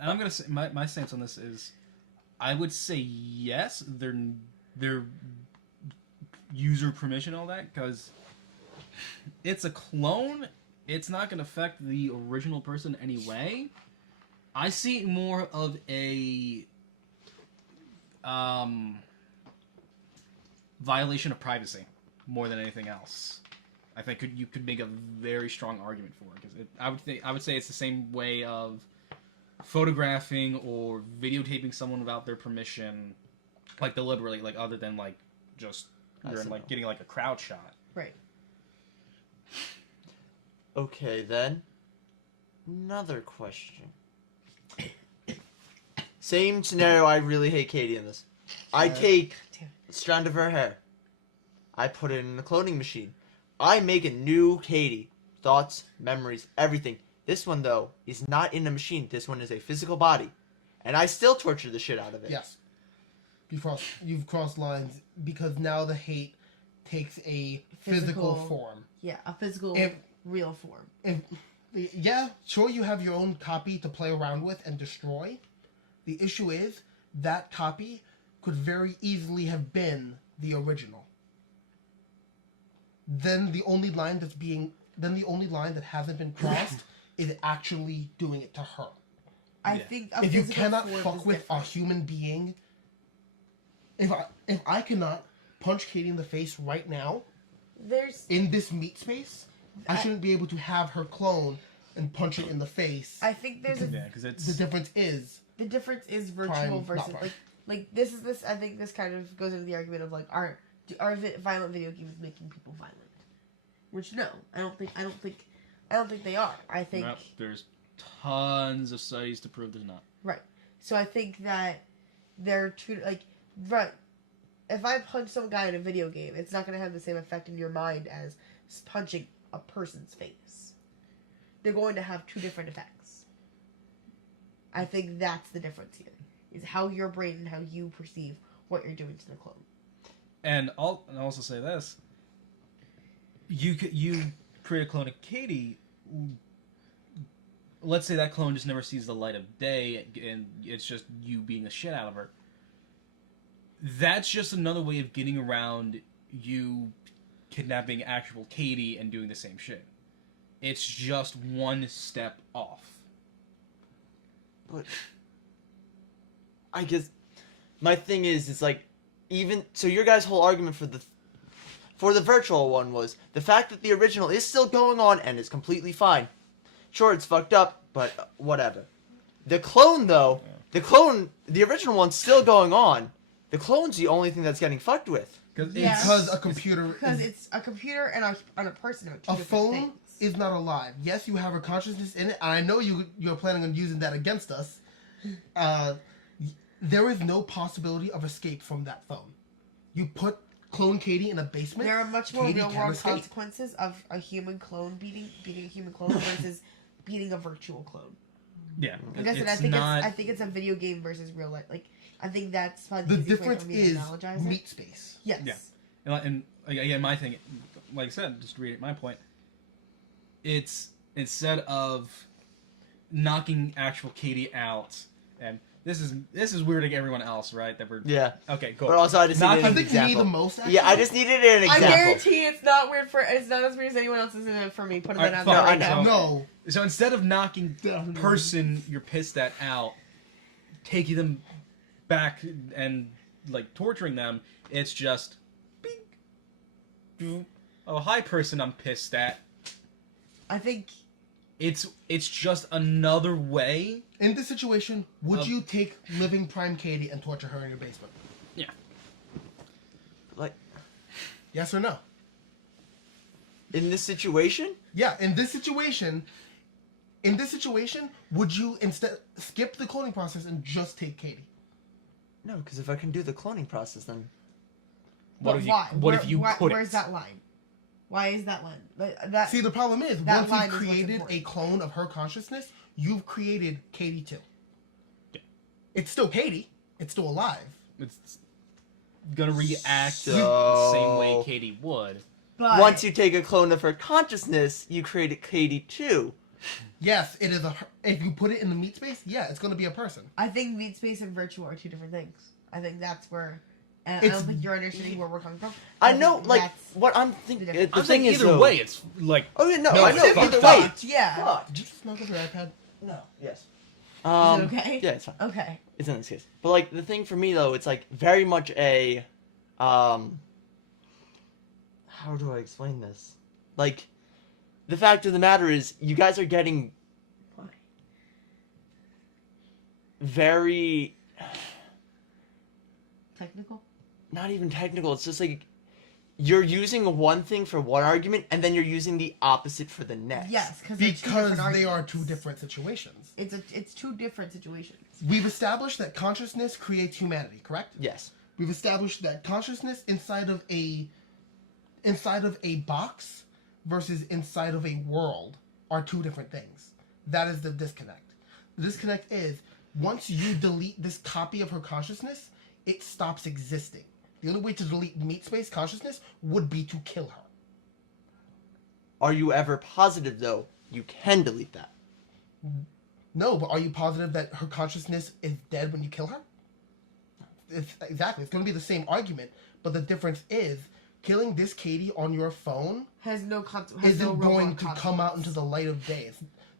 I'm gonna say my stance on this is, I would say yes. They're user permission, all that, because it's a clone. It's not gonna affect the original person anyway. I see it more of a violation of privacy more than anything else. I think you could make a very strong argument for it, because I would say it's the same way of photographing or videotaping someone without their permission, like deliberately, like other than like just you're like getting like a crowd shot. Right. Okay, then. Another question. Same scenario. I really hate Katie in this. I take a strand of her hair. I put it in the cloning machine. I make a new Katie. Thoughts, memories, everything. This one, though, is not in a machine. This one is a physical body. And I still torture the shit out of it. Yes. You've crossed lines because now the hate takes a physical form. Yeah, a physical, real form. Yeah, sure, you have your own copy to play around with and destroy. The issue is that copy could very easily have been the original. Then the only line that hasn't been crossed is actually doing it to her. I think a If you physical cannot form fuck is with different. a human being, if I cannot punch Katie in the face right now There's in this meat space, I shouldn't be able to have her clone and punch her in the face. I think there's a Yeah, because it's The difference is the difference is virtual Prime, not versus prime. like this is this. I think this kind of goes into the argument of like are violent video games making people violent? Which no, I don't think they are. I think no, there's tons of studies to prove there's not. right. So I think that they're two like right. If I punch some guy in a video game, it's not going to have the same effect in your mind as punching a person's face. They're going to have two different effects. I think that's the difference here. Is how your brain and how you perceive what you're doing to the clone. And I'll also say this: you create a clone of Katie. Let's say that clone just never sees the light of day, and it's just you beating the shit out of her. That's just another way of getting around you kidnapping actual Katie and doing the same shit. It's just one step off. But I guess my thing is, it's like, even so, your guys' whole argument for the virtual one was the fact that the original is still going on and is completely fine. Sure, it's fucked up, but whatever. The clone, though, the original one's still going on. The clone's the only thing that's getting fucked with. Yeah. because a computer Because is, it's a computer and a person are two a different phone things. is not alive. Yes, you have a consciousness in it, and I know you're planning on using that against us. There is no possibility of escape from that phone. You put clone Katie in a basement. There are much more Katie real can't world escape. consequences of a human clone beating a human clone versus beating a virtual clone. Yeah, Like I said, it's I think not. I think it's a video game versus real life. Like I think that's probably The the easiest way difference for me to is analogize it. meat space. Yes. Yeah. And again, my thing, like I said, just to reiterate my point, it's instead of knocking actual Katie out, and this is weird to everyone else, right? That we're Yeah. okay, cool. But also, I just Not- needed I an think me example. the most. Actually. Yeah, I just needed an I example. guarantee it's not as weird as anyone else is in it for me. Putting that out Alright, there fine, right I now. know. No. So instead of knocking the Definitely. person you're pissed at out, taking them back and like torturing them, it's just, bing. Oh, hi, person I'm pissed at. I think It's just another way. In this situation, would Um, you take living Prime Katie and torture her in your basement? Yeah. Like, Yes or no? in this situation? Yeah, in this situation, would you instead skip the cloning process and just take Katie? No, because if I can do the cloning process, then What but if you? why? What if you couldn't? Where's that line? Why is that line? That See, the problem is, That once line you've is what's created a important. clone of her consciousness, you've created Katie too. Yeah. It's still Katie. It's still alive. It's gonna react So- the same way Katie would. but once you take a clone of her consciousness, you created Katie too. Yes, it is if you put it in the meat space, yeah, it's going to be a person. I think meat space and virtual are two different things. I think that's where. And I It's- don't think you're understanding where we're coming from. I think know, like, that's what I'm thinking. the The difference. I'm thing saying is, either though- way, it's like Oh yeah, no, No, I know. fuck Either that. way, Yeah. fuck. Did you just knock over your iPad? No. Yes. Is it okay? Yeah, it's fine. Okay. It's in this case. But like the thing for me though, it's like very much a how do I explain this? Like the fact of the matter is you guys are getting very Technical. not even technical. It's just like you're using one thing for one argument and then you're using the opposite for the next. Yes, because They are two different situations. It's two different situations. We've established that consciousness creates humanity, correct? Yes. We've established that consciousness inside of a box versus inside of a world are two different things. That is the disconnect. The disconnect is once you delete this copy of her consciousness, it stops existing. The only way to delete meat space consciousness would be to kill her. Are you ever positive though you can delete that? No, but are you positive that her consciousness is dead when you kill her? Exactly. It's going to be the same argument, but the difference is killing this Katie on your phone Has no consequence. isn't going to come out into the light of day.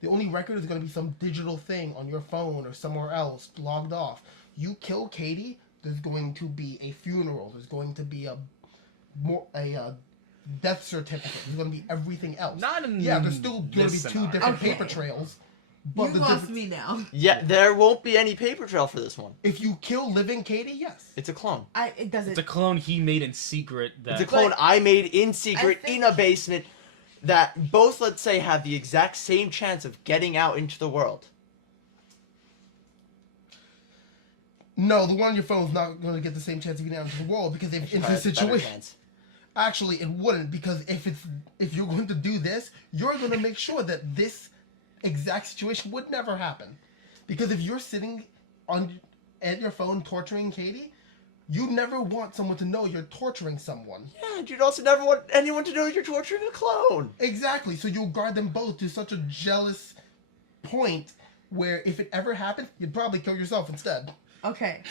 The only record is going to be some digital thing on your phone or somewhere else logged off. You kill Katie, there's going to be a funeral. There's going to be a death certificate. There's going to be everything else. Not in there's still going to be this two scenario. different Okay. paper trails. You But the lost difference, me now. Yeah, there won't be any paper trail for this one. if you kill living Katie, yes. It's a clone. It doesn't. it's a clone he made in secret. That It's a clone I made in secret I think- in a basement that both, let's say, have the exact same chance of getting out into the world. No, the one on your phone is not going to get the same chance of getting out into the world because if in Probably this has a better situation, chance. actually, it wouldn't because if you're going to do this, you're going to make sure that this exact situation would never happen. Because if you're sitting at your phone torturing Katie, you never want someone to know you're torturing someone. Yeah, and you'd also never want anyone to know you're torturing a clone. Exactly. So you'll guard them both to such a jealous point where if it ever happened, you'd probably kill yourself instead. Okay.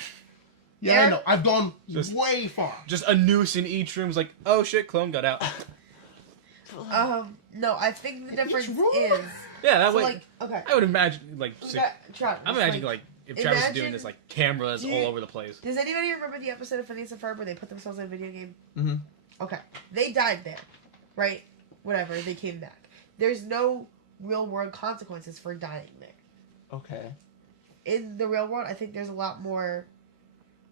Yeah, I Eric- know. I've gone Just- way far. just a noose in each room is like, oh shit, clone got out. No, I think the difference wrong? is Yeah, that so way. like okay. I would imagine like. Travis, I'm imagining like if Travis is doing imagine- this like cameras Do all you- over the place. Does anybody remember the episode of Phineas and Ferb where they put themselves in a video game? Mm-hmm. Okay, they died there, right? Whatever, they came back. There's no real world consequences for dying there. Okay. In the real world, I think there's a lot more.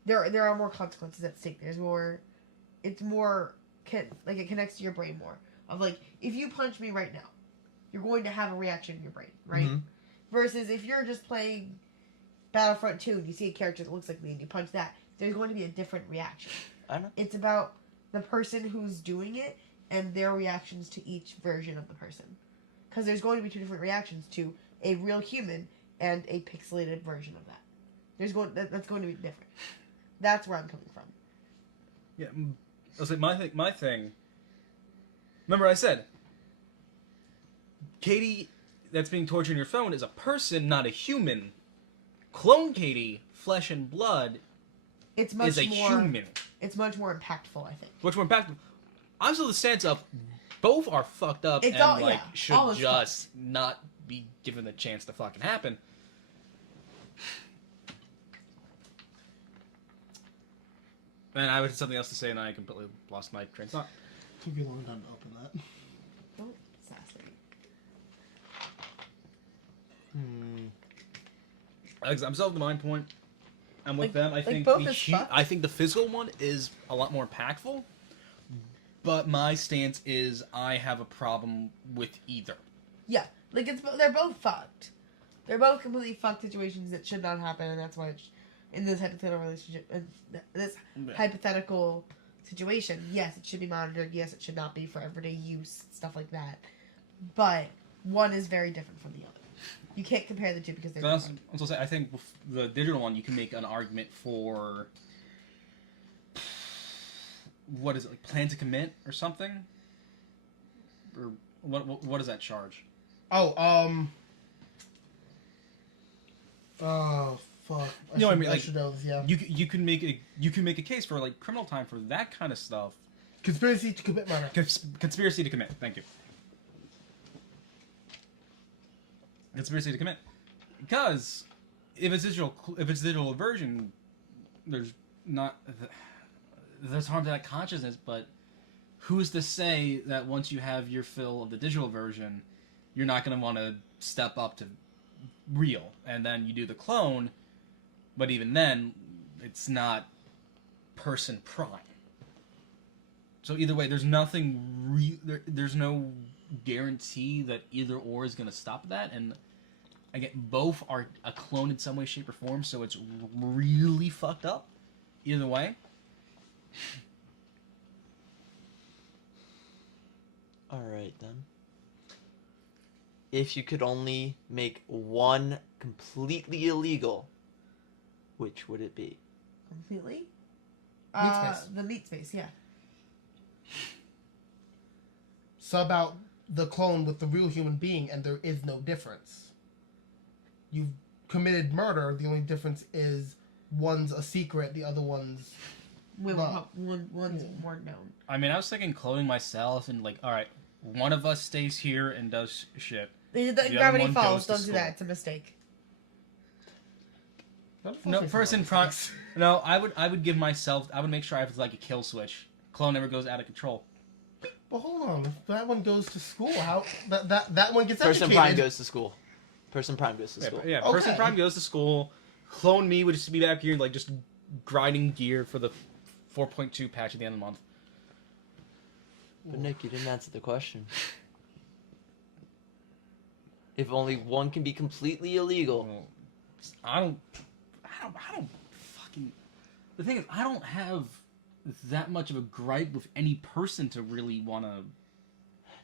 There are more consequences at stake. There's more. It's more like it connects to your brain more. Of like, if you punch me right now, you're going to have a reaction in your brain, right? Mhm. Versus if you're just playing Battlefront 2 and you see a character that looks like me and you punch that, there's going to be a different reaction. I know. It's about the person who's doing it and their reactions to each version of the person. Because there's going to be two different reactions to a real human and a pixelated version of that. That's going to be different. That's where I'm coming from. Yeah, let's say my thing. Remember, I said Katie that's being tortured in your phone is a person, not a human. Clone Katie, flesh and blood, It's much is a more. human. It's much more impactful, I think. Much more impactful. I'm still the stance of both are fucked up It's and all- like yeah, should all is just not be given the chance to fucking happen. And I had something else to say, and I completely lost my train of thought. Took you a long time to open that. Don't sass me. Hmm. I'm still at the mind point. I'm with Like- them. I like think both the is fucked. I think the physical one is a lot more impactful. But my stance is I have a problem with either. Yeah, like they're both fucked. They're both completely fucked situations that should not happen, and that's why it's in this hypothetical relationship, in this Yeah. hypothetical situation. Yes, it should be monitored. Yes, it should not be for everyday use, stuff like that. But one is very different from the other. You can't compare the two because they're So I different. also say I think with the digital one you can make an argument for what is it, like plan to commit or something, or what does that charge? Oh, oh, fuck. You know what I mean, I like- should know this, yeah. You can make a case for like criminal time for that kind of stuff. Conspiracy to commit murder. Conspiracy to commit. Thank you. Conspiracy to commit, because if it's digital version, there's not there's harm to that consciousness. But who's to say that once you have your fill of the digital version, you're not going to want to step up to real, and then you do the clone, but even then, it's not person prime. So either way, there's nothing there's no guarantee that either or is going to stop that, and again, both are a clone in some way, shape, or form, so it's really fucked up either way. Alright then. If you could only make one completely illegal, which would it be? Completely. space. The meat space, yeah. Sub out the clone with the real human being, and there is no difference. You've committed murder. The only difference is one's a secret, the other one's One's Yeah. more known. I mean, I was thinking cloning myself and like, all right, one of us stays here and does shit. The other Gravity one Falls. goes to Don't do school. that. It's a mistake. No, person prime. No, I would give myself. I would make sure I have like a kill switch. Clone never goes out of control. But hold on, if that one goes to school, how that one gets Person educated? Prime goes to school. Person Prime goes to school. Yeah, person Okay. prime goes to school. Clone me would just be back here like just grinding gear for the 4.2 patch at the end of the month. But Nick, you didn't answer the question. If only one can be completely illegal. Well, I don't fucking. The thing is, I don't have that much of a gripe with any person to really want to.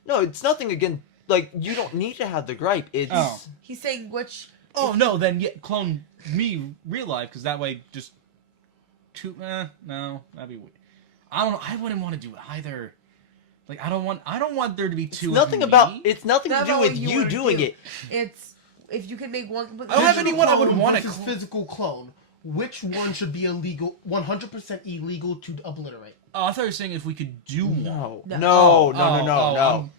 No, it's nothing again. Like, you don't need to have the gripe. It's... Oh. He's saying which. Oh no, then clone me real life because that way just two. No, that'd be weird. I don't know. I wouldn't want to do it either. Like I don't want there to be two. It's nothing of about... me. It's nothing to That's do not with what you you wanna doing do. it. It's if you can make one completely. I don't have Digital anyone I would clone wanna versus clone. physical clone. Which one should be illegal? 100% illegal to obliterate. Oh, I thought you were saying if we could do one. No. No. No, no, Oh, no, no, oh, no.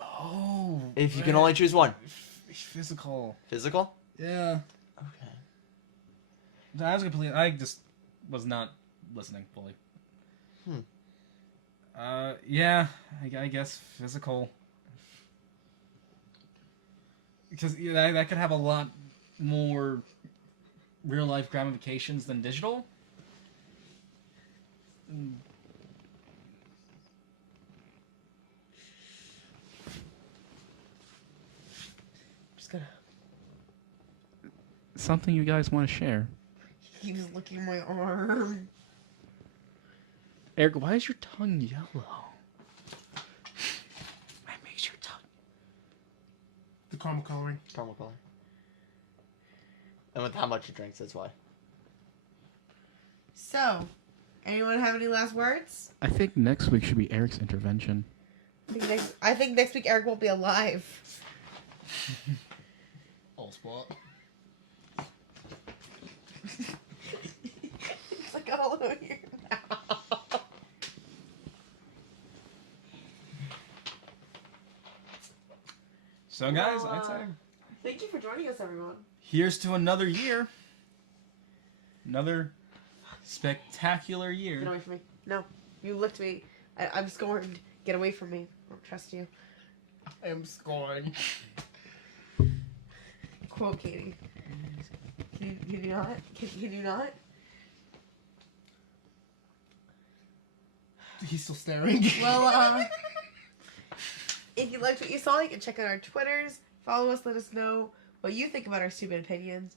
Oh. If you can only choose one. Physical. Physical? Yeah. Okay. I was completely. I just was not listening fully. Yeah. I guess physical. Because that could have a lot more real life ramifications than digital. Just gonna. Something you guys want to share? He keeps licking my arm. Eric, why is your tongue yellow? What makes your tongue? The caramel coloring. Caramel color. And with how much it drinks, that's why. So, Anyone have any last words? I think next week should be Eric's intervention. I think next week Eric won't be alive. All spot. It's like all over your mouth. So, guys, I'd say Thank you for joining us, everyone. here's to another year. Another spectacular Get year. away from me. No, you licked me. I'm scorned. Get away from me. I don't trust you. I am scorned. Quote Katie. Can you not? Can you not? He's still staring. Well, if you liked what you saw, you can check out our Twitters. Follow us. Let us know what you think about our stupid opinions.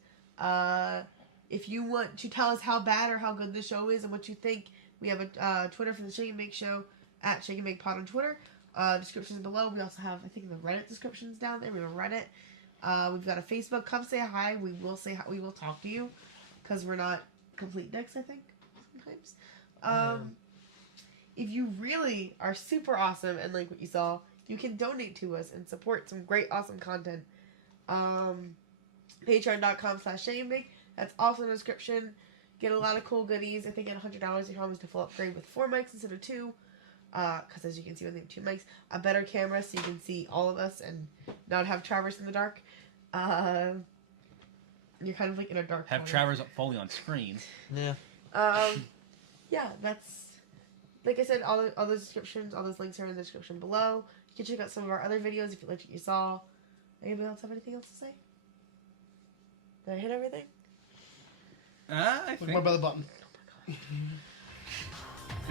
If you want to tell us how bad or how good the show is and what you think, we have a Twitter for the Shake and Bake Show at Shake and Bake Pod on Twitter. Descriptions below. We also have, I think, the Reddit descriptions down there. We have a Reddit. We've got a Facebook. Come say hi. We will say hi. We will talk to you because we're not complete dicks, I think, sometimes. If you really are super awesome and like what you saw, you can donate to us and support some great, awesome content. Patreon.com/ShakeandBake. That's also in the description. Get a lot of cool goodies. I think at $100 you promise to full upgrade with 4 mics instead of 2. Because as you can see, we have 2 mics. A better camera so you can see all of us and not have Travers in the dark. You're kind of like in a dark Have corner. Travers fully on screen. Yeah. Yeah, that's... Like I said, all those descriptions, all those links are in the description below. You can check out some of our other videos if you liked what you saw. Anybody else have anything else to say? Did I hit everything? I Look think. more by the button.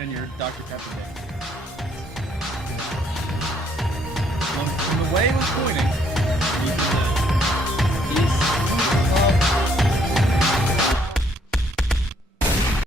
And your Dr. Pepper day. From the way it was pointing,